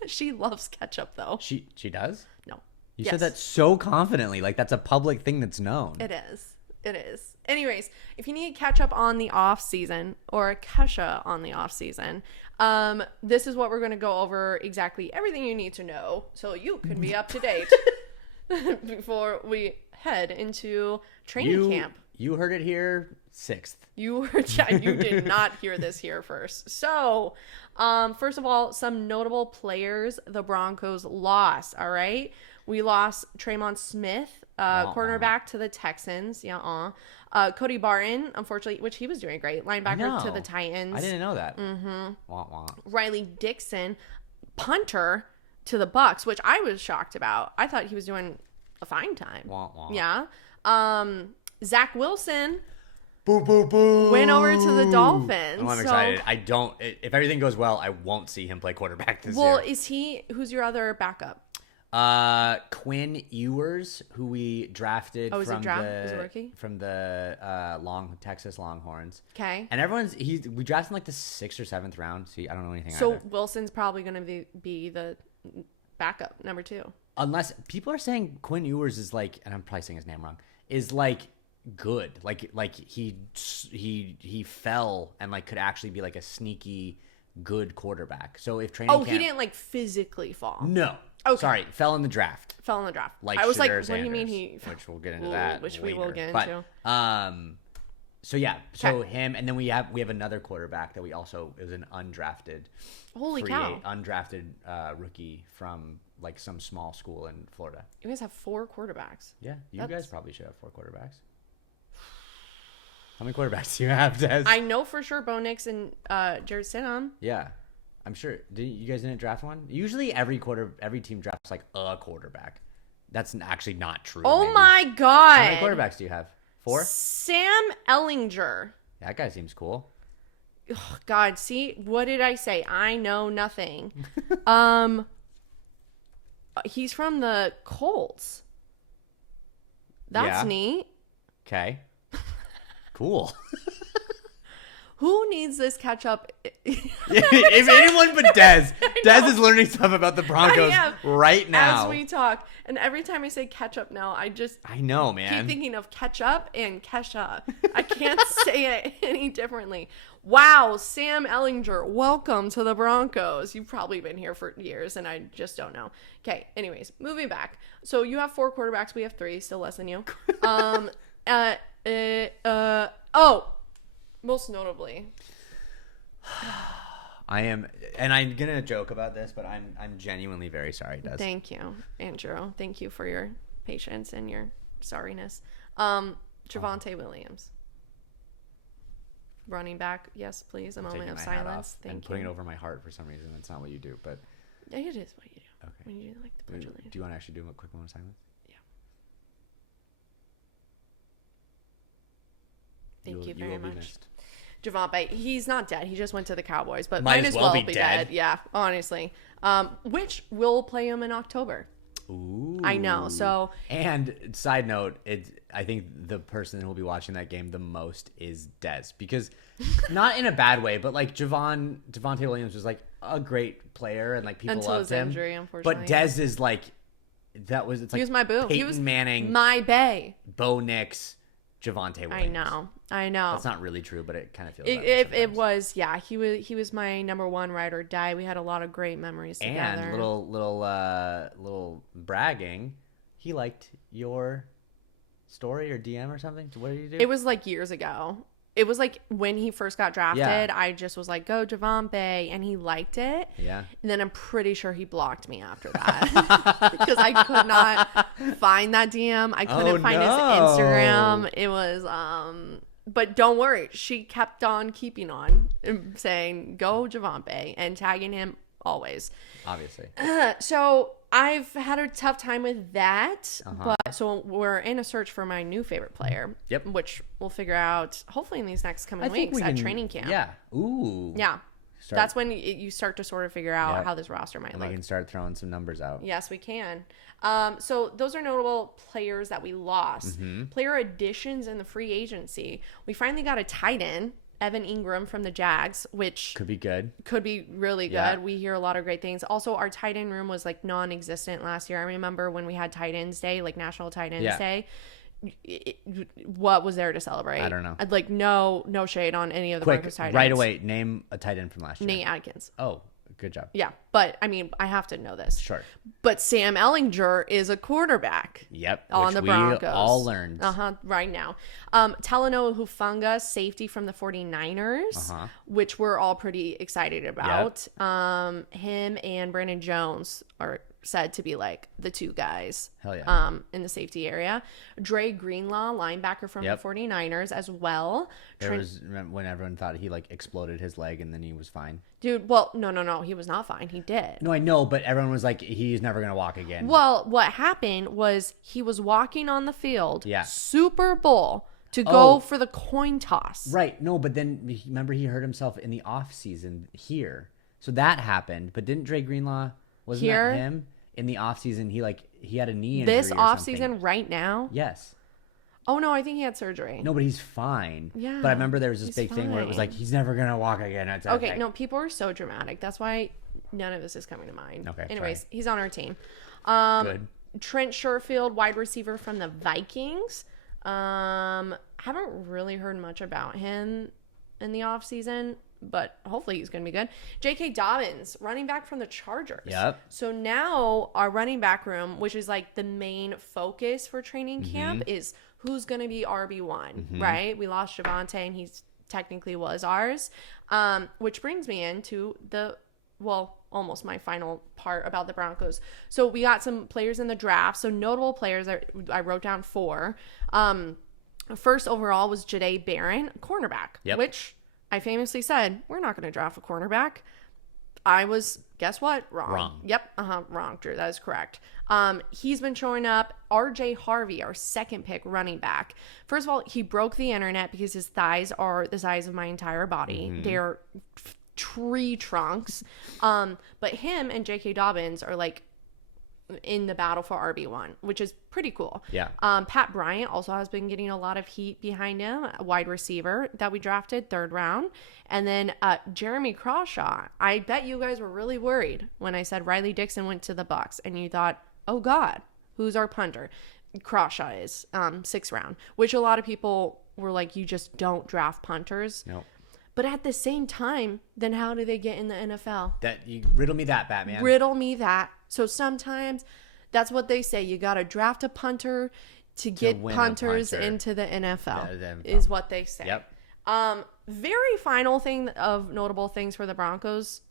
She loves ketchup though. She does? No. You said that so confidently, like that's a public thing that's known. It is. It is. Anyways, if you need catch up on the off season or a Kesha on the off season, this is what we're going to go over, exactly everything you need to know so you can be up to date before we head into training camp. You heard it here 6th. You did not hear this here first. So, first of all, some notable players the Broncos lost, all right? We lost Tremont Smith, cornerback to the Texans. Cody Barton, unfortunately, which he was doing great. Linebacker to the Titans. I didn't know that. Mm-hmm. Wah, wah. Riley Dixon, punter to the Bucks, which I was shocked about. I thought he was doing a fine time. Wah, wah. Yeah. Zach Wilson. Boo, boo, boo. Went over to the Dolphins. Oh, I'm excited. If everything goes well, I won't see him play quarterback this year. Well, who's your other backup? Quinn Ewers, who we drafted from the Texas Longhorns. Okay. And we drafted in like the 6th or 7th round. See, I don't know anything. So either. Wilson's probably going to be the backup number 2. Unless people are saying Quinn Ewers is like, and I'm probably saying his name wrong, is like good. Like he fell and like could actually be like a sneaky good quarterback. So if training camp, he didn't like physically fall. No. Okay. Sorry, fell in the draft. Like I was like, Shedeur Sanders, what do you mean he? Which we'll get into that. Which later. we will get into. But, so yeah, so him, and then we have another quarterback that we also, it was an undrafted. Holy cow! Undrafted rookie from like some small school in Florida. You guys have 4 quarterbacks. Yeah, you guys probably should have 4 quarterbacks. How many quarterbacks do you have, Des? I know for sure Bo Nix and Jared Stidham. Yeah. I'm sure. You guys didn't draft one? Usually every team drafts like a quarterback. That's actually not true. Oh my God. How many quarterbacks do you have? 4? Sam Ellinger. That guy seems cool. Oh, God, see? What did I say? I know nothing. He's from the Colts. That's neat. Okay. Cool. Who needs this catch up? If anyone but Des. Des is learning stuff about the Broncos right now. As we talk. And every time I say catch up now, I know, man. keep thinking of catch up and Kesha. I can't say it any differently. Wow, Sam Ellinger, welcome to the Broncos. You've probably been here for years, and I just don't know. Okay, anyways, moving back. So you have 4 quarterbacks. We have 3, still less than you. Most notably, I'm gonna joke about this, but I'm genuinely very sorry, Des. Thank you, Andrew. Thank you for your patience and your sorriness. Javonbae Williams, running back. Yes, please. A moment of silence. Thank you. I'm putting it over my heart for some reason. That's not what you do, but it is what you do. Okay. When you do like the Pledge of Allegiance. Do you want to actually do a quick moment of silence? Thank you very much. Javonbae, he's not dead. He just went to the Cowboys, but might as well be dead. Yeah, honestly. Which will play him in October. Ooh. I know. So. And side note, I think the person who will be watching that game the most is Des, because not in a bad way, but like Javonte Williams was like a great player and like people until loved his him. Injury, unfortunately. But Des is like it's like he was my boo. Peyton He was Manning, my bae. Bo Nix, Javonte Williams. I know. That's not really true, but it kind of feels it was, yeah. He was my number 1 ride or die. We had a lot of great memories together. And little bragging, he liked your story or DM or something. What did you do? It was like years ago. it was like when he first got drafted, I just was like, go Javonbae, and he liked it. Yeah. And then I'm pretty sure he blocked me after that because I could not find that DM. I couldn't find his Instagram. It was, but don't worry. She kept on keeping on saying, go Javonbae, and tagging him always. Obviously. So I've had a tough time with that, but so we're in a search for my new favorite player. Yep. Which we'll figure out hopefully in these next coming weeks at training camp. Yeah. Ooh. Yeah. That's when you start to sort of figure out how this roster might look. We can start throwing some numbers out. Yes, we can. So those are notable players that we lost. Player additions in the free agency. We finally got a tight end, Evan Ingram from the Jags, which could be good. Could be really good. Yeah. We hear a lot of great things. Also, our tight end room was like non-existent last year. I remember when we had tight ends day, like National Tight Ends Day. What was there to celebrate? I don't know. I'd like no shade on any of the Broncos tight ends. Right away, name a tight end from last year. Nate Adkins. Oh, good job. Yeah, but I mean, I have to know this. Sure. But Sam Ehlinger is a quarterback. Yep. On the Broncos. We all learned. Right now. Talanoa Hufanga, safety from the 49ers, which we're all pretty excited about. Yep. Him and Brandon Jones are said to be like the two guys. Hell yeah. In the safety area. Dre Greenlaw, linebacker from the 49ers as well. There was when everyone thought he like exploded his leg and then he was fine. Dude, well, no, he was not fine. He did. No, I know, but everyone was like, he's never going to walk again. Well, what happened was he was walking on the field, Super Bowl, to go for the coin toss. Right. No, but then remember he hurt himself in the off season here. So that happened, but didn't Dre Greenlaw, wasn't that him? In the off season, he had a knee injury. This off season right now? Yes. Oh no, I think he had surgery. No, but he's fine. Yeah. But I remember there was this big thing where it was like he's never gonna walk again. It's okay, no, people are so dramatic. That's why none of this is coming to mind. Okay. Anyways, he's on our team. Good. Trent Sherfield, wide receiver from the Vikings. Haven't really heard much about him in the offseason, but hopefully he's going to be good. J.K. Dobbins, running back from the Chargers. Yep. So now our running back room, which is like the main focus for training camp, is who's going to be RB1, right? We lost Javonte, and he's technically was ours, which brings me into almost my final part about the Broncos. So we got some players in the draft. So notable players, I wrote down 4. First overall was Jahdae Barron, cornerback, which I famously said, we're not going to draft a cornerback. I was, guess what? Wrong. Yep. Wrong, Drew. That is correct. He's been showing up. RJ Harvey, our second pick running back. First of all, he broke the internet because his thighs are the size of my entire body. They're tree trunks. But him and J.K. Dobbins are like in the battle for RB1, which is pretty cool. Yeah. Pat Bryant also has been getting a lot of heat behind him, a wide receiver that we drafted 3rd round. And then Jeremy Crawshaw. I bet you guys were really worried when I said Riley Dixon went to the Bucs, and you thought, oh God, who's our punter? Crawshaw is 6th round, which a lot of people were like, you just don't draft punters. Nope. But at the same time, then how do they get in the NFL? You riddle me that, Batman. Riddle me that. So sometimes that's what they say. You got to draft a punter to get punters into the NFL, is what they say. Yep. Very final thing of notable things for the Broncos,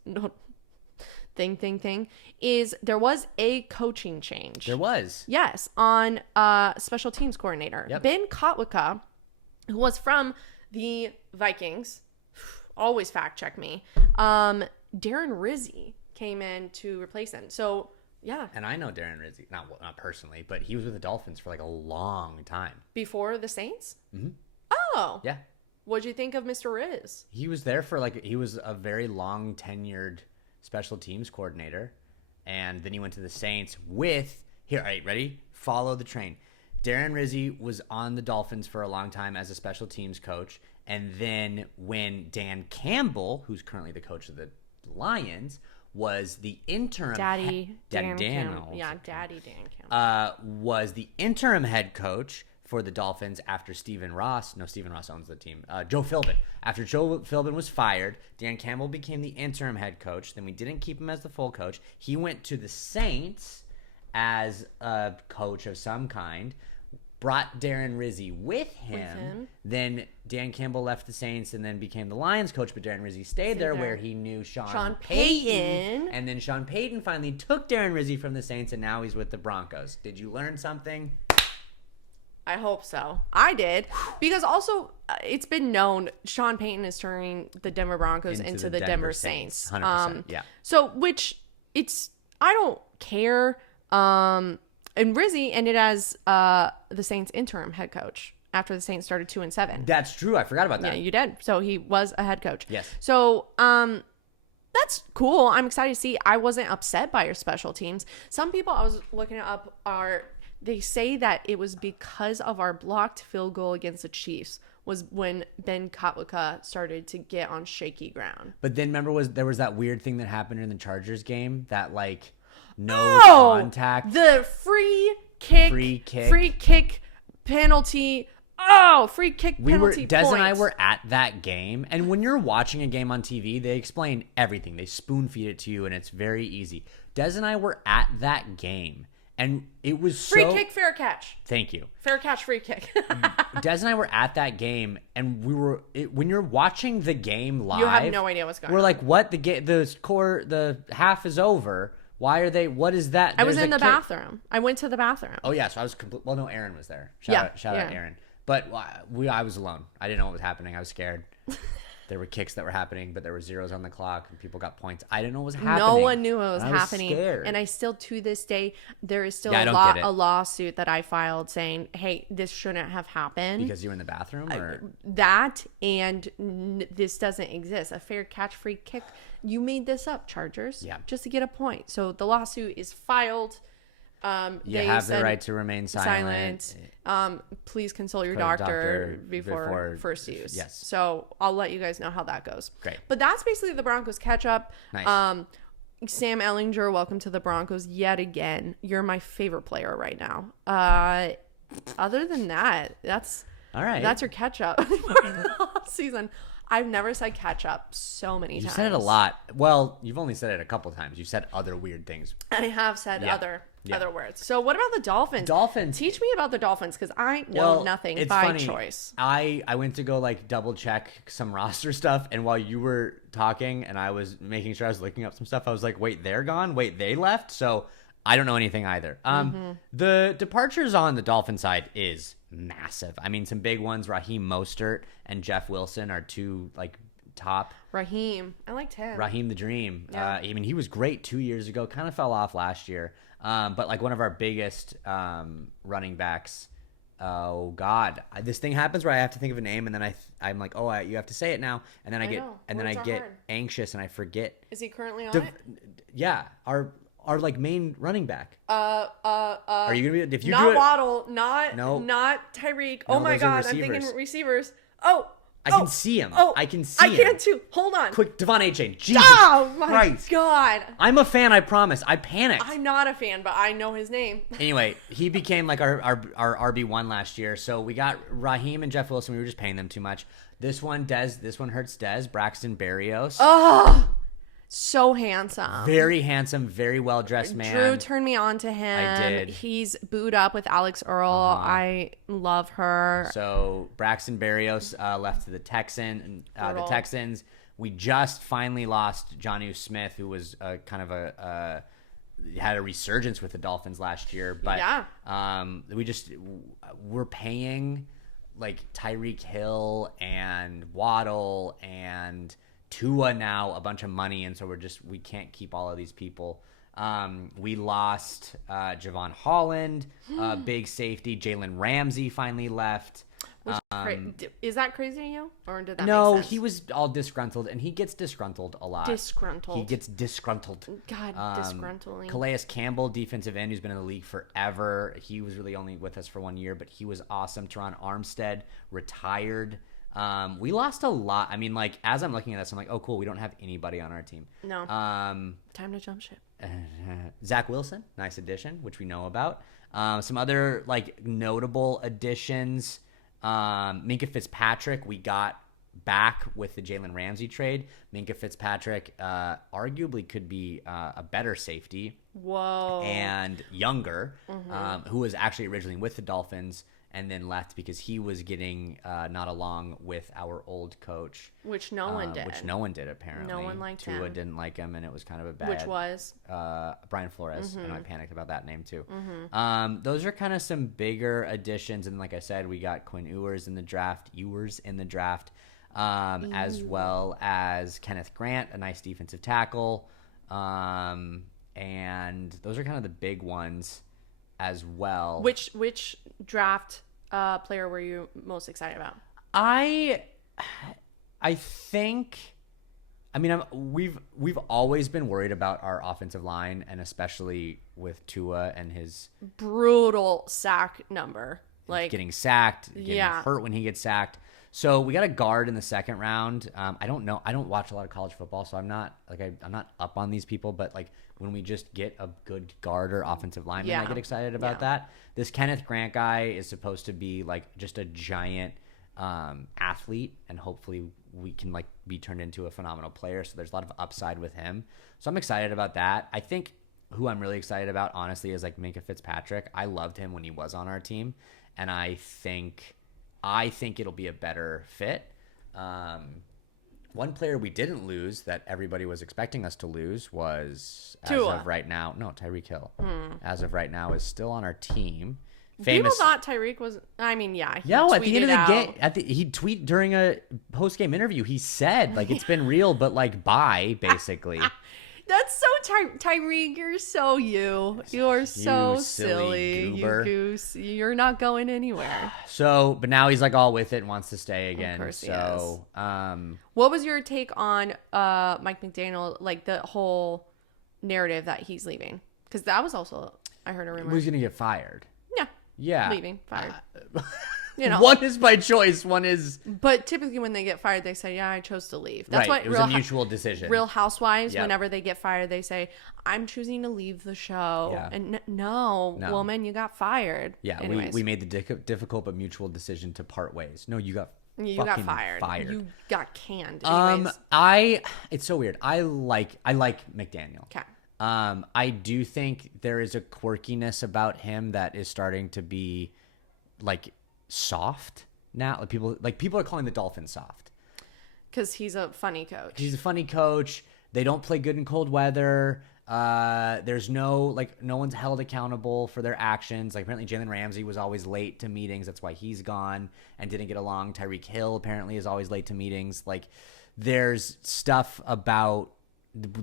is there was a coaching change. There was. Yes, on special teams coordinator. Yep. Ben Kotwicka, who was from the Vikings, always fact check me. Darren Rizzi came in to replace him. So yeah. And I know Darren Rizzi, not personally, but he was with the Dolphins for like a long time. Before the Saints? Mm-hmm. Oh. Yeah. What'd you think of Mr. Riz? He was there for he was a very long tenured special teams coordinator. And then he went to the Saints with, all right, ready? Follow the train. Darren Rizzi was on the Dolphins for a long time as a special teams coach. And then when Dan Campbell, who's currently the coach of the Lions, was the interim Daddy Dan Campbell. Was the interim head coach for the Dolphins after Stephen Ross owns the team. Joe Philbin. After Joe Philbin was fired, Dan Campbell became the interim head coach. Then we didn't keep him as the full coach. He went to the Saints as a coach of some kind. brought Darren Rizzi with him. Then Dan Campbell left the Saints and then became the Lions coach, but Darren Rizzi stayed there where he knew Sean Payton. And then Sean Payton finally took Darren Rizzi from the Saints, and now he's with the Broncos. Did you learn something? I hope so. I did. Because also, it's been known Sean Payton is turning the Denver Broncos into the Denver Saints. 100%, yeah. So, I don't care. And Rizzi ended as the Saints interim head coach after the Saints started 2-7. That's true. I forgot about that. Yeah, you did. So he was a head coach. Yes. So that's cool. I'm excited to see. I wasn't upset by your special teams. Some people I was looking up they say that it was because of our blocked field goal against the Chiefs was when Ben Kotwica started to get on shaky ground. But then remember there was that weird thing that happened in the Chargers game that like contact. The free kick penalty. Free kick penalty. Des and I were at that game, and when you're watching a game on TV, they explain everything. They spoon feed it to you, and it's very easy. Des and I were at that game, and it was free kick, fair catch. Thank you. Fair catch, free kick. Des and I were at that game, and when you're watching the game live, you have no idea what's going on. We're like, what? The half is over. Why are they? What is that? I was in the bathroom. I went to the bathroom. Oh yeah, so I was well. No, Aaron was there. Shout out Aaron. But I was alone. I didn't know what was happening. I was scared. There were kicks that were happening, but there were zeros on the clock, and people got points. I didn't know what was happening. No one knew what was happening. Scared. And I still, to this day, there is still a lawsuit that I filed saying, hey, this shouldn't have happened. Because you were in the bathroom? Or? This doesn't exist. A fair catch, free kick. You made this up, Chargers. Yeah. Just to get a point. So the lawsuit is filed. You have the right to remain silent. Please consult your doctor before first use. Yes. So I'll let you guys know how that goes. Great. But that's basically the Broncos catch up. Nice. Sam Ellinger, welcome to the Broncos yet again. You're my favorite player right now. Other than that, that's all right. That's your catch up for the season. I've never said catch up so many times. You said it a lot. Well, you've only said it a couple times. You've said other weird things. I have said other words. So what about the Dolphins? Teach me about the Dolphins because I know nothing by choice. I went to go double check some roster stuff, and while you were talking and I was making sure I was looking up some stuff, I was like, wait, they're gone? Wait, they left? So I don't know anything either. The departures on the Dolphin side is massive. I mean, some big ones. Raheem Mostert and Jeff Wilson are two top. Raheem, I liked him. Raheem the Dream. Yeah. I mean, he was great 2 years ago. Kind of fell off last year. But one of our biggest running backs. Oh God, this thing happens where I have to think of a name, and then I'm like, oh, you have to say it now, and then I get anxious and I forget. Is he currently on it? Yeah, our main running back. Are you gonna be if you not do it? Waddle, not Tyreek. No, oh my God, I'm thinking receivers. I can see him. I can see him. I can too. Hold on. Quick, Devon A-Chain. Jesus Christ. God. I'm a fan, I promise. I panicked. I'm not a fan, but I know his name. Anyway, he became our RB1 last year. So we got Raheem and Jeff Wilson. We were just paying them too much. This one hurts Des. Braxton Berrios. Oh, so handsome. Very handsome, very well-dressed man. Drew turned me on to him. I did. He's booed up with Alex Earl. I love her. So Braxton Berrios left to the Texans. We just finally lost Jonnu Smith, who was had a resurgence with the Dolphins last year. But we're paying Tyreek Hill and Waddle and Tua now a bunch of money, and so we can't keep all of these people. We lost Javon Holland, big safety. Jalen Ramsey finally left. Is that crazy to you, or did that no? make sense? He was all disgruntled, and he gets disgruntled a lot. Disgruntled. God, disgruntling. Calais Campbell, defensive end, who's been in the league forever. He was really only with us for 1 year, but he was awesome. Teron Armstead retired. We lost a lot. I mean, as I'm looking at this, I'm like, oh, cool. We don't have anybody on our team. No. Time to jump ship. Zach Wilson, nice addition, which we know about. Some other notable additions. Minkah Fitzpatrick, we got back with the Jalen Ramsey trade. Minkah Fitzpatrick, arguably could be a better safety. Whoa. And younger, who was actually originally with the Dolphins. and then left because he was getting not along with our old coach. Which no one did. Which no one did, apparently. No one liked him. Tua didn't like him, and it was kind of a bad... Which was? Brian Flores. And I panicked about that name, too. Those are kind of some bigger additions. And like I said, we got Quinn Ewers in the draft. As well as Kenneth Grant, a nice defensive tackle. And those are kind of the big ones as well. Which draft player were you most excited about? I think, I mean, we've always been worried about our offensive line, and especially with Tua and his brutal sack number, like getting sacked, getting hurt when he gets sacked. So we got a guard in the second round. I don't know. I don't watch a lot of college football, so I'm not up on these people. But like when we just get a good guard or offensive lineman, I get excited about that. This Kenneth Grant guy is supposed to be like just a giant athlete, and hopefully we can like be turned into a phenomenal player. So there's a lot of upside with him. So I'm excited about that. I think who I'm really excited about, honestly, is like Minkah Fitzpatrick. I loved him when he was on our team, and I think it'll be a better fit. One player we didn't lose that everybody was expecting us to lose was, Tua. As of right now, no, Tyreek Hill. As of right now, is still on our team. People thought Tyreek was. I mean, at the end of the game, he tweeted during a post game interview. He said like it's been real, but like bye, basically. That's so Tyreek. You're so you. You're so silly. Goober. You goose. You're not going anywhere. So, but now he's like all with it and wants to stay again. Of course he so, is. What was your take on Mike McDaniel? Like the whole narrative that he's leaving, because that was also, I heard a rumor. He's gonna get fired. Yeah. Leaving, fired. One is by choice. One is. But typically, when they get fired, they say, "Yeah, I chose to leave." That's right. what It was a mutual decision. Real Housewives, whenever they get fired, they say, "I'm choosing to leave the show." Yeah. And no, woman, you got fired. Yeah, we made the difficult but mutual decision to part ways. No, you got fired. You got canned. Anyways. It's so weird. I like McDaniel. Okay. I do think there is a quirkiness about him that is starting to be like soft now. People are calling the Dolphins soft because he's a funny coach. He's a funny coach. They don't play good in cold weather. There's no one's held accountable for their actions. Like apparently Jalen Ramsey was always late to meetings. That's why he's gone and didn't get along. Tyreek Hill apparently is always late to meetings. Like there's stuff about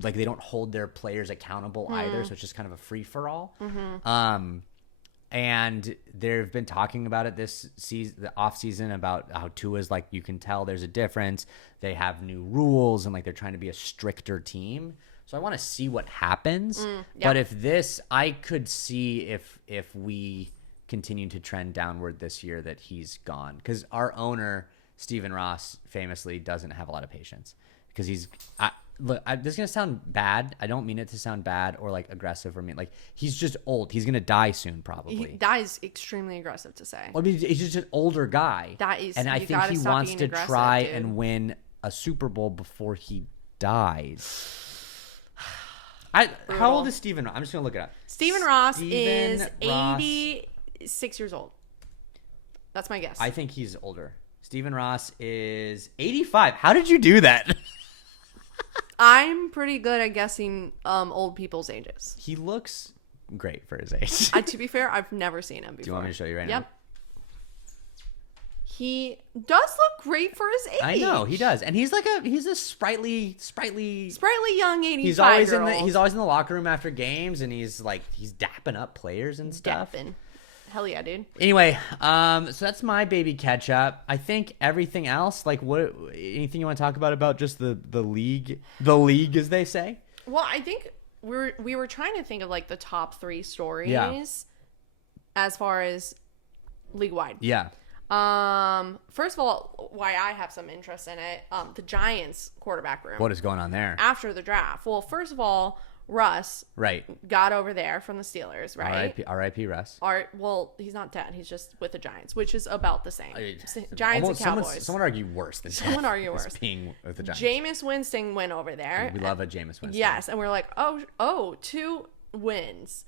like they don't hold their players accountable either, so it's just kind of a free for all. And they've been talking about it this season, the off season, about how Tua's like you can tell there's a difference. They have new rules and like they're trying to be a stricter team. So I want to see what happens. But I could see if we continue to trend downward this year that he's gone, because our owner Stephen Ross famously doesn't have a lot of patience because he's. Look, this is going to sound bad. I don't mean it to sound bad or like aggressive or mean. Like he's just old. He's going to die soon probably. That is extremely aggressive to say. I mean, he's just an older guy. That is, and I think he wants to try and win a Super Bowl before he dies. How old is Stephen Ross? I'm just going to look it up. Stephen Ross is 86 years old. That's my guess. I think he's older. Stephen Ross is 85. How did you do that? I'm pretty good at guessing old people's ages. He looks great for his age. To be fair, I've never seen him before. Do you want me to show you right now? Yep. He does look great for his age. I know he does, and he's a sprightly young 85-year-old. He's always in the locker room after games, and he's dapping up players and stuff. Hell yeah, dude. Anyway, so that's my baby catch up. I think everything else, like anything you want to talk about just the league as they say? Well, I think we were trying to think of like the top 3 stories as far as league wide. Yeah. First of all, why I have some interest in it, the Giants quarterback room. What is going on there? After the draft. Well, first of all, Russ got over there from the Steelers, right? R.I.P. Russ. Well, he's not dead. He's just with the Giants, which is about the same. Giants and Cowboys. Someone argue worse than Someone argue worse. Being with the Giants. Jameis Winston went over there. We love a Jameis Winston. Yes, and we're like, 2 wins.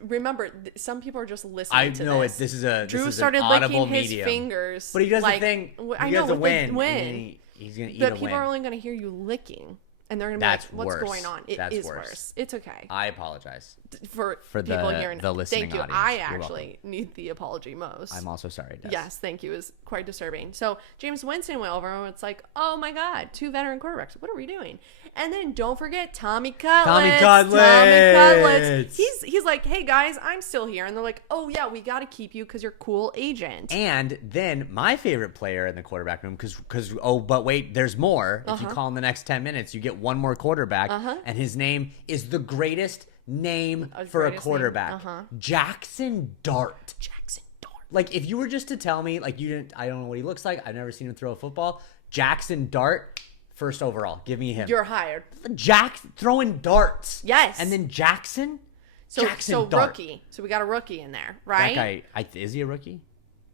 Remember, some people are just listening to know this. This is a Drew this is started an audible licking his medium. fingers. But he does like, the thing. I He know, has a with win. the win. And then he's gonna eat But a people win. are only going to hear you licking. And they're going to be like, what's going on? It is worse. It's okay. I apologize. For the people hearing listening thank you. audience. I You're actually need the apology most. I'm also sorry, Des. Yes, thank you. It was quite disturbing. So James Winston went over and it's like, oh my God, 2 veteran quarterbacks. What are we doing? And then don't forget Tommy Cutlets. Tommy Cutlets. He's like, hey guys, I'm still here. And they're like, oh yeah, we got to keep you because you're a cool agent. And then my favorite player in the quarterback room, because oh, but wait, there's more. If you call in the next 10 minutes, you get one more quarterback, and his name is the greatest name for a quarterback. Jackson Dart. Jackson Dart. Like, if you were just to tell me, like, I don't know what he looks like. I've never seen him throw a football. Jackson Dart, first overall. Give me him. You're hired. Throwing darts. Yes. And then Jackson. So Dart. rookie. So we got a rookie in there, right? That guy, is he a rookie?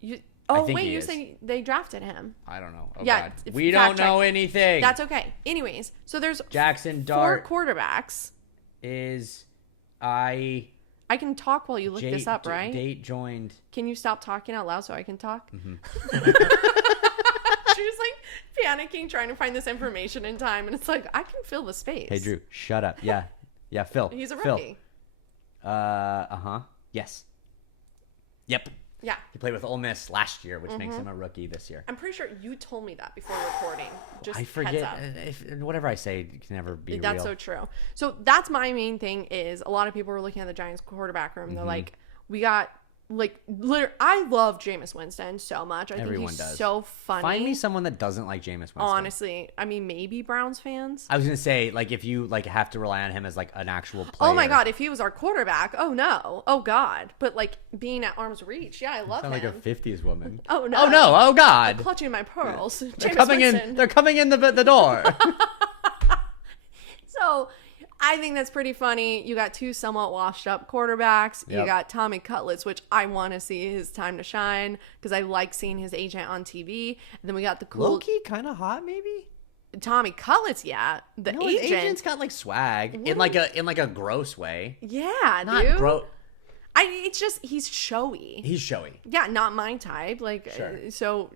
You say they drafted him. I don't know. Oh, yeah, God. We don't know anything. That's okay. Anyways, so there's Jackson Dart 4 quarterbacks. I can talk while you look this up, right? Date joined. Can you stop talking out loud so I can talk? Mm-hmm. She was like panicking, trying to find this information in time, and it's like I can fill the space. Hey Drew, shut up. Yeah, Phil. He's a rookie. Phil. Yes. Yep. Yeah. He played with Ole Miss last year, which makes him a rookie this year. I'm pretty sure you told me that before recording. Just I forget. Heads up. Whatever I say can never be That's real. so true. So that's my main thing is a lot of people are looking at the Giants quarterback room. They're like, we got I love Jameis Winston so much. I Everyone think he's does. so funny. Find me someone that doesn't like Jameis Winston. Honestly, I mean, maybe Browns fans. I was gonna say, like, if you like have to rely on him as like an actual player. Oh my God, if he was our quarterback, oh no, oh God. But like being at arm's reach, yeah, I love him. Sound like a 50s woman. Oh no, oh God, I'm clutching my pearls. They're coming in. They're coming in the door. So I think that's pretty funny. You got 2 somewhat washed up quarterbacks. Yep. You got Tommy Cutlets, which I want to see his time to shine because I like seeing his agent on TV. And then we got the cool Low-key kind of hot, maybe. Tommy Cutlets, yeah. The No, agent. his agent's got like swag in like a gross way. Yeah, Not dude. gross. It's just he's showy. He's showy. Yeah, not my type. Like, Sure. So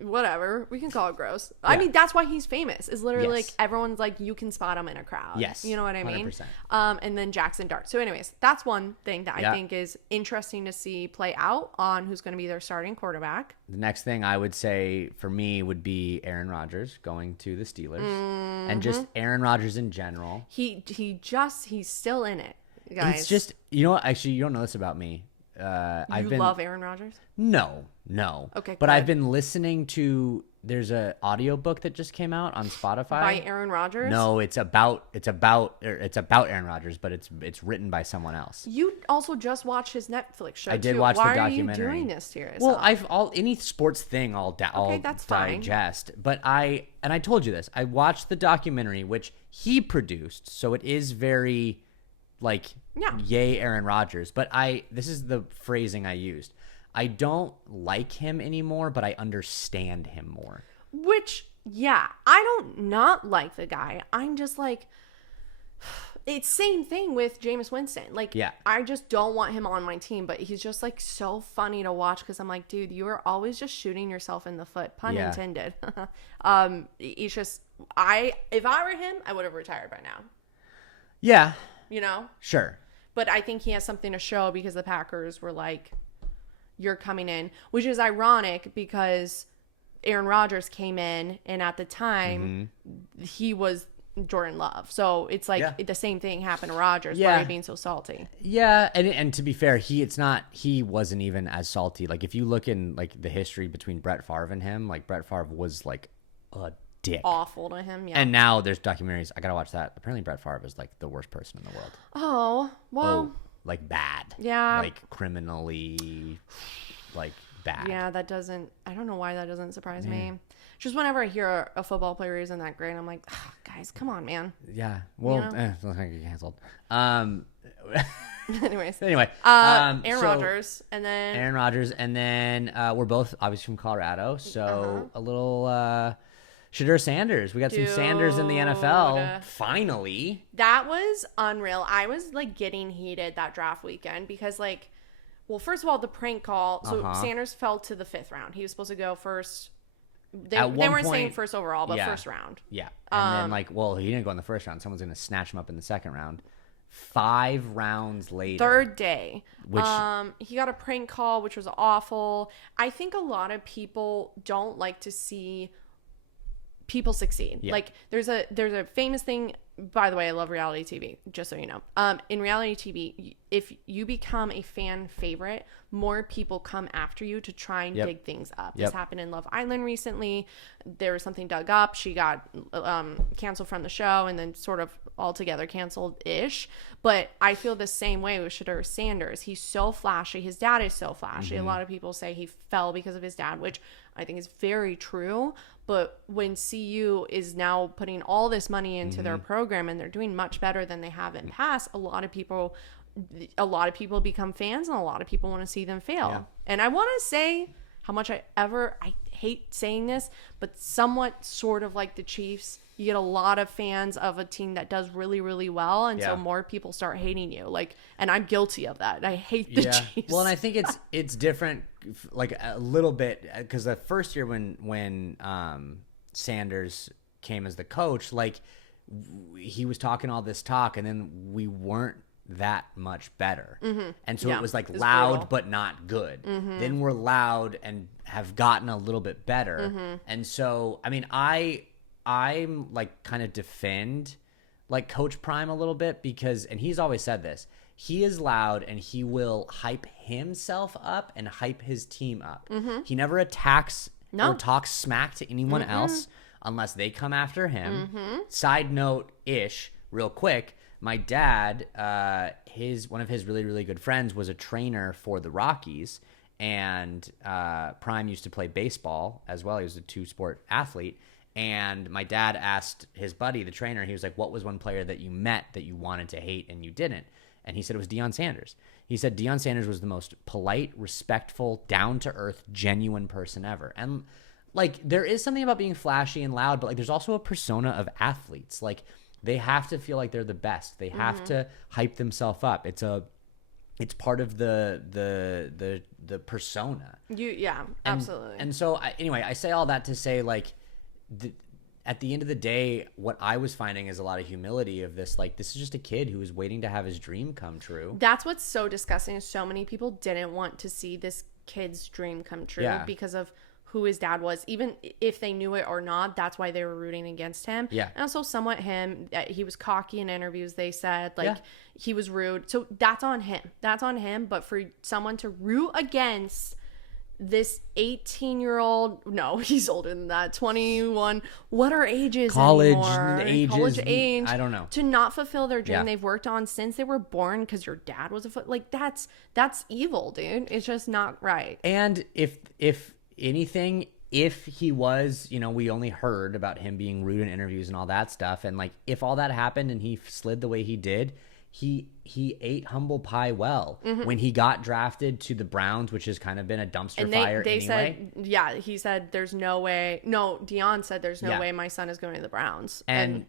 whatever, we can call it gross. Yeah. I mean, that's why he's famous. Is literally Yes. like everyone's like you can spot him in a crowd. Yes, you know what I mean. 100%. And then Jackson Dart. So, anyways, that's one thing that Yeah. I think is interesting to see play out on who's going to be their starting quarterback. The next thing I would say for me would be Aaron Rodgers going to the Steelers, and just Aaron Rodgers in general. He's still in it, guys. It's just, you know what? Actually, you don't know this about me. you love Aaron Rodgers. No. Okay, But good. I've been listening to. There's a audiobook that just came out on Spotify By Aaron Rodgers. No, it's about Aaron Rodgers, but it's written by someone else. You also just watched his Netflix show. I did too. watch the Why documentary. are you doing this to yourself? Well, any sports thing I'll that's fine. digest. But I told you this. I watched the documentary which he produced, so it is very like yay Aaron Rodgers. But this is the phrasing I used. I don't like him anymore, but I understand him more. Which, yeah, I don't not like the guy. I'm just like, it's same thing with Jameis Winston. Like, Yeah. I just don't want him on my team, but he's just like so funny to watch because I'm like, dude, you are always just shooting yourself in the foot, pun Yeah. intended. It's just, if I were him, I would have retired by now. Yeah, You know? sure. But I think he has something to show because the Packers were like, you're coming in, which is ironic because Aaron Rodgers came in and at the time he was Jordan Love. So it's like the same thing happened to Rodgers. Why are you being so salty? Yeah, and to be fair, he wasn't even as salty. Like if you look in like the history between Brett Favre and him, like Brett Favre was like a dick. Awful to him, yeah. And now there's documentaries. I gotta watch that. Apparently Brett Favre is like the worst person in the world. Oh, well. Like bad. Yeah. Like criminally, like bad. Yeah, I don't know why that doesn't surprise me. Just whenever I hear a football player isn't that great, I'm like, oh, guys, come on, man. Yeah. Well, You know? looks like you're canceled. Anyways. Anyway. Aaron Rodgers, and then... Aaron Rodgers, and then we're both obviously from Colorado, so a little Shedeur Sanders. We got some Sanders in the NFL. Finally. That was unreal. I was like getting heated that draft weekend because like, well, first of all, the prank call. So Sanders fell to the 5th round. He was supposed to go first. They weren't saying first overall, but first round. Yeah. And then like, well, he didn't go in the first round. Someone's going to snatch him up in the second round. 5 rounds later. 3rd day. Which he got a prank call, which was awful. I think a lot of people don't like to see people succeed. Yeah. Like there's a famous thing, by the way, I love reality TV, just so you know. In reality TV, if you become a fan favorite, more people come after you to try and dig things up. This happened in Love Island recently. There was something dug up. She got canceled from the show and then sort of altogether canceled-ish. But I feel the same way with Shedeur Sanders. He's so flashy. His dad is so flashy. A lot of people say he fell because of his dad, which I think is very true. But when CU is now putting all this money into their program and they're doing much better than they have in past, a lot of people become fans and a lot of people want to see them fail. Yeah. And I want to say how much I hate saying this, but somewhat sort of like the Chiefs, you get a lot of fans of a team that does really, really well. And so more people start hating you. Like, and I'm guilty of that. I hate the Chiefs. Well, and I think it's different, like a little bit, because the first year when Sanders came as the coach, like he was talking all this talk and then we weren't that much better. And so it was like loud brutal, but not good. Then we're loud and have gotten a little bit better. And so I mean I'm like kind of defend like Coach Prime a little bit because, and he's always said this, he is loud and he will hype himself up and hype his team up. He never attacks or talks smack to anyone else unless they come after him. Side note ish, real quick, my dad, one of his really, really good friends was a trainer for the Rockies, and Prime used to play baseball as well. He was a 2-sport athlete. And my dad asked his buddy, the trainer, he was like, what was one player that you met that you wanted to hate and you didn't? And he said it was Deion Sanders. He said Deion Sanders was the most polite, respectful, down-to-earth, genuine person ever. And, like, there is something about being flashy and loud, but, like, there's also a persona of athletes. Like, they have to feel like they're the best. They have to hype themselves up. It's part of the persona. Absolutely. And so, anyway, I say all that to say, like, at the end of the day, what I was finding is a lot of humility of this. Like, this is just a kid who was waiting to have his dream come true. That's what's so disgusting is so many people didn't want to see this kid's dream come true because of who his dad was. Even if they knew it or not, that's why they were rooting against him. Yeah. And also somewhat him. He was cocky in interviews, they said. Like, he was rude. So that's on him. That's on him. But for someone to root against this 18-year-old, no, he's older than that, 21, what are ages anymore? College age. I don't know. To not fulfill their dream they've worked on since they were born because your dad was like, that's evil, dude. It's just not right. And if anything, if he was, you know, we only heard about him being rude in interviews and all that stuff, and like if all that happened and he slid the way he did, he ate humble pie well when he got drafted to the Browns, which has kind of been a dumpster fire anyway. He said there's no way. No, Deion said there's no way my son is going to the Browns. And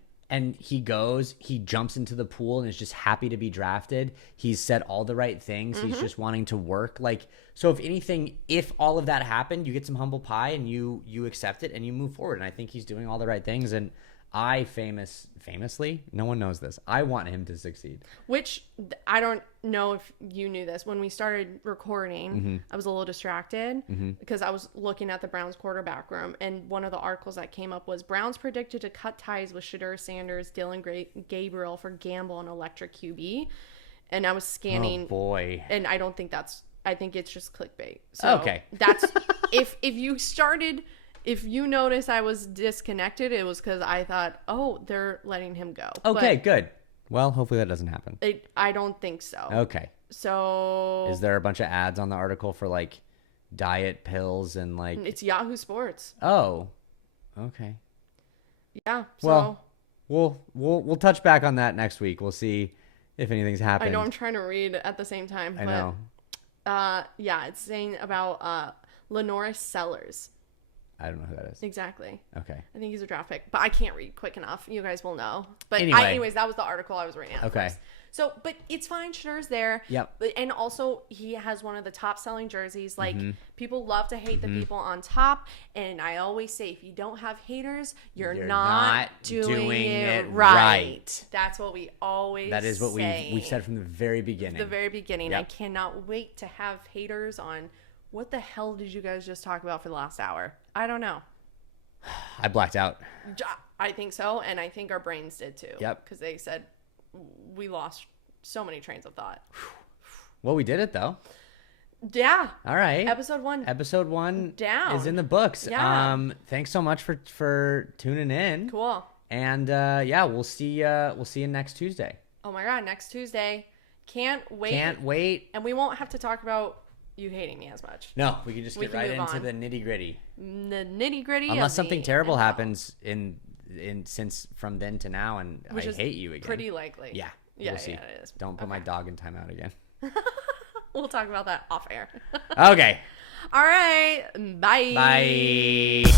he jumps into the pool and is just happy to be drafted. He's said all the right things. He's just wanting to work. Like, so if anything, if all of that happened, you get some humble pie and you accept it and you move forward. And I think he's doing all the right things. And I famously, no one knows this, I want him to succeed. Which, I don't know if you knew this. When we started recording, I was a little distracted because I was looking at the Browns quarterback room, and one of the articles that came up was Browns predicted to cut ties with Shedeur Sanders, Dylan Gabriel for Gamble and electric QB. And I was scanning. Oh, boy. And I don't think I think it's just clickbait. So okay. That's, if you notice I was disconnected, it was because I thought, oh, they're letting him go. Okay, good. Well, hopefully that doesn't happen. I don't think so. Okay. So. Is there a bunch of ads on the article for like diet pills and like. It's Yahoo Sports. Oh. Okay. Yeah. So. Well, we'll touch back on that next week. We'll see if anything's happened. I know I'm trying to read at the same time. I know. Yeah, it's saying about Lenora Sellers. I don't know who that is. Exactly. Okay. I think he's a draft pick, but I can't read quick enough. You guys will know. But Anyway. anyways, that was the article I was reading. Okay. So, but it's fine. Shedeur's there. Yep. And also, he has one of the top selling jerseys. Like, Mm-hmm. people love to hate the people on top. And I always say, if you don't have haters, you're not doing it right. That's what we always That is what say. we've said from the very beginning. The very beginning. Yep. I cannot wait to have haters on what the hell did you guys just talk about for the last hour? I don't know. I blacked out. I think so. And I think our brains did too. Yep. Because they said we lost so many trains of thought. Well, we did it though. Yeah. All right. Episode 1 down. is in the books. Yeah. Thanks so much for tuning in. Cool. And yeah, we'll see you next Tuesday. Oh my God, next Tuesday. Can't wait. Can't wait. And we won't have to talk about you hating me as much. No, we can just We get can right move into on. the nitty-gritty. The nitty-gritty. Unless of something the terrible info, happens in since from then to now, and which I is hate you again. Pretty likely. Yeah. Yeah, We'll see. yeah, it is. Don't put my dog in timeout again. We'll talk about that off air. Okay. All right. Bye. Bye.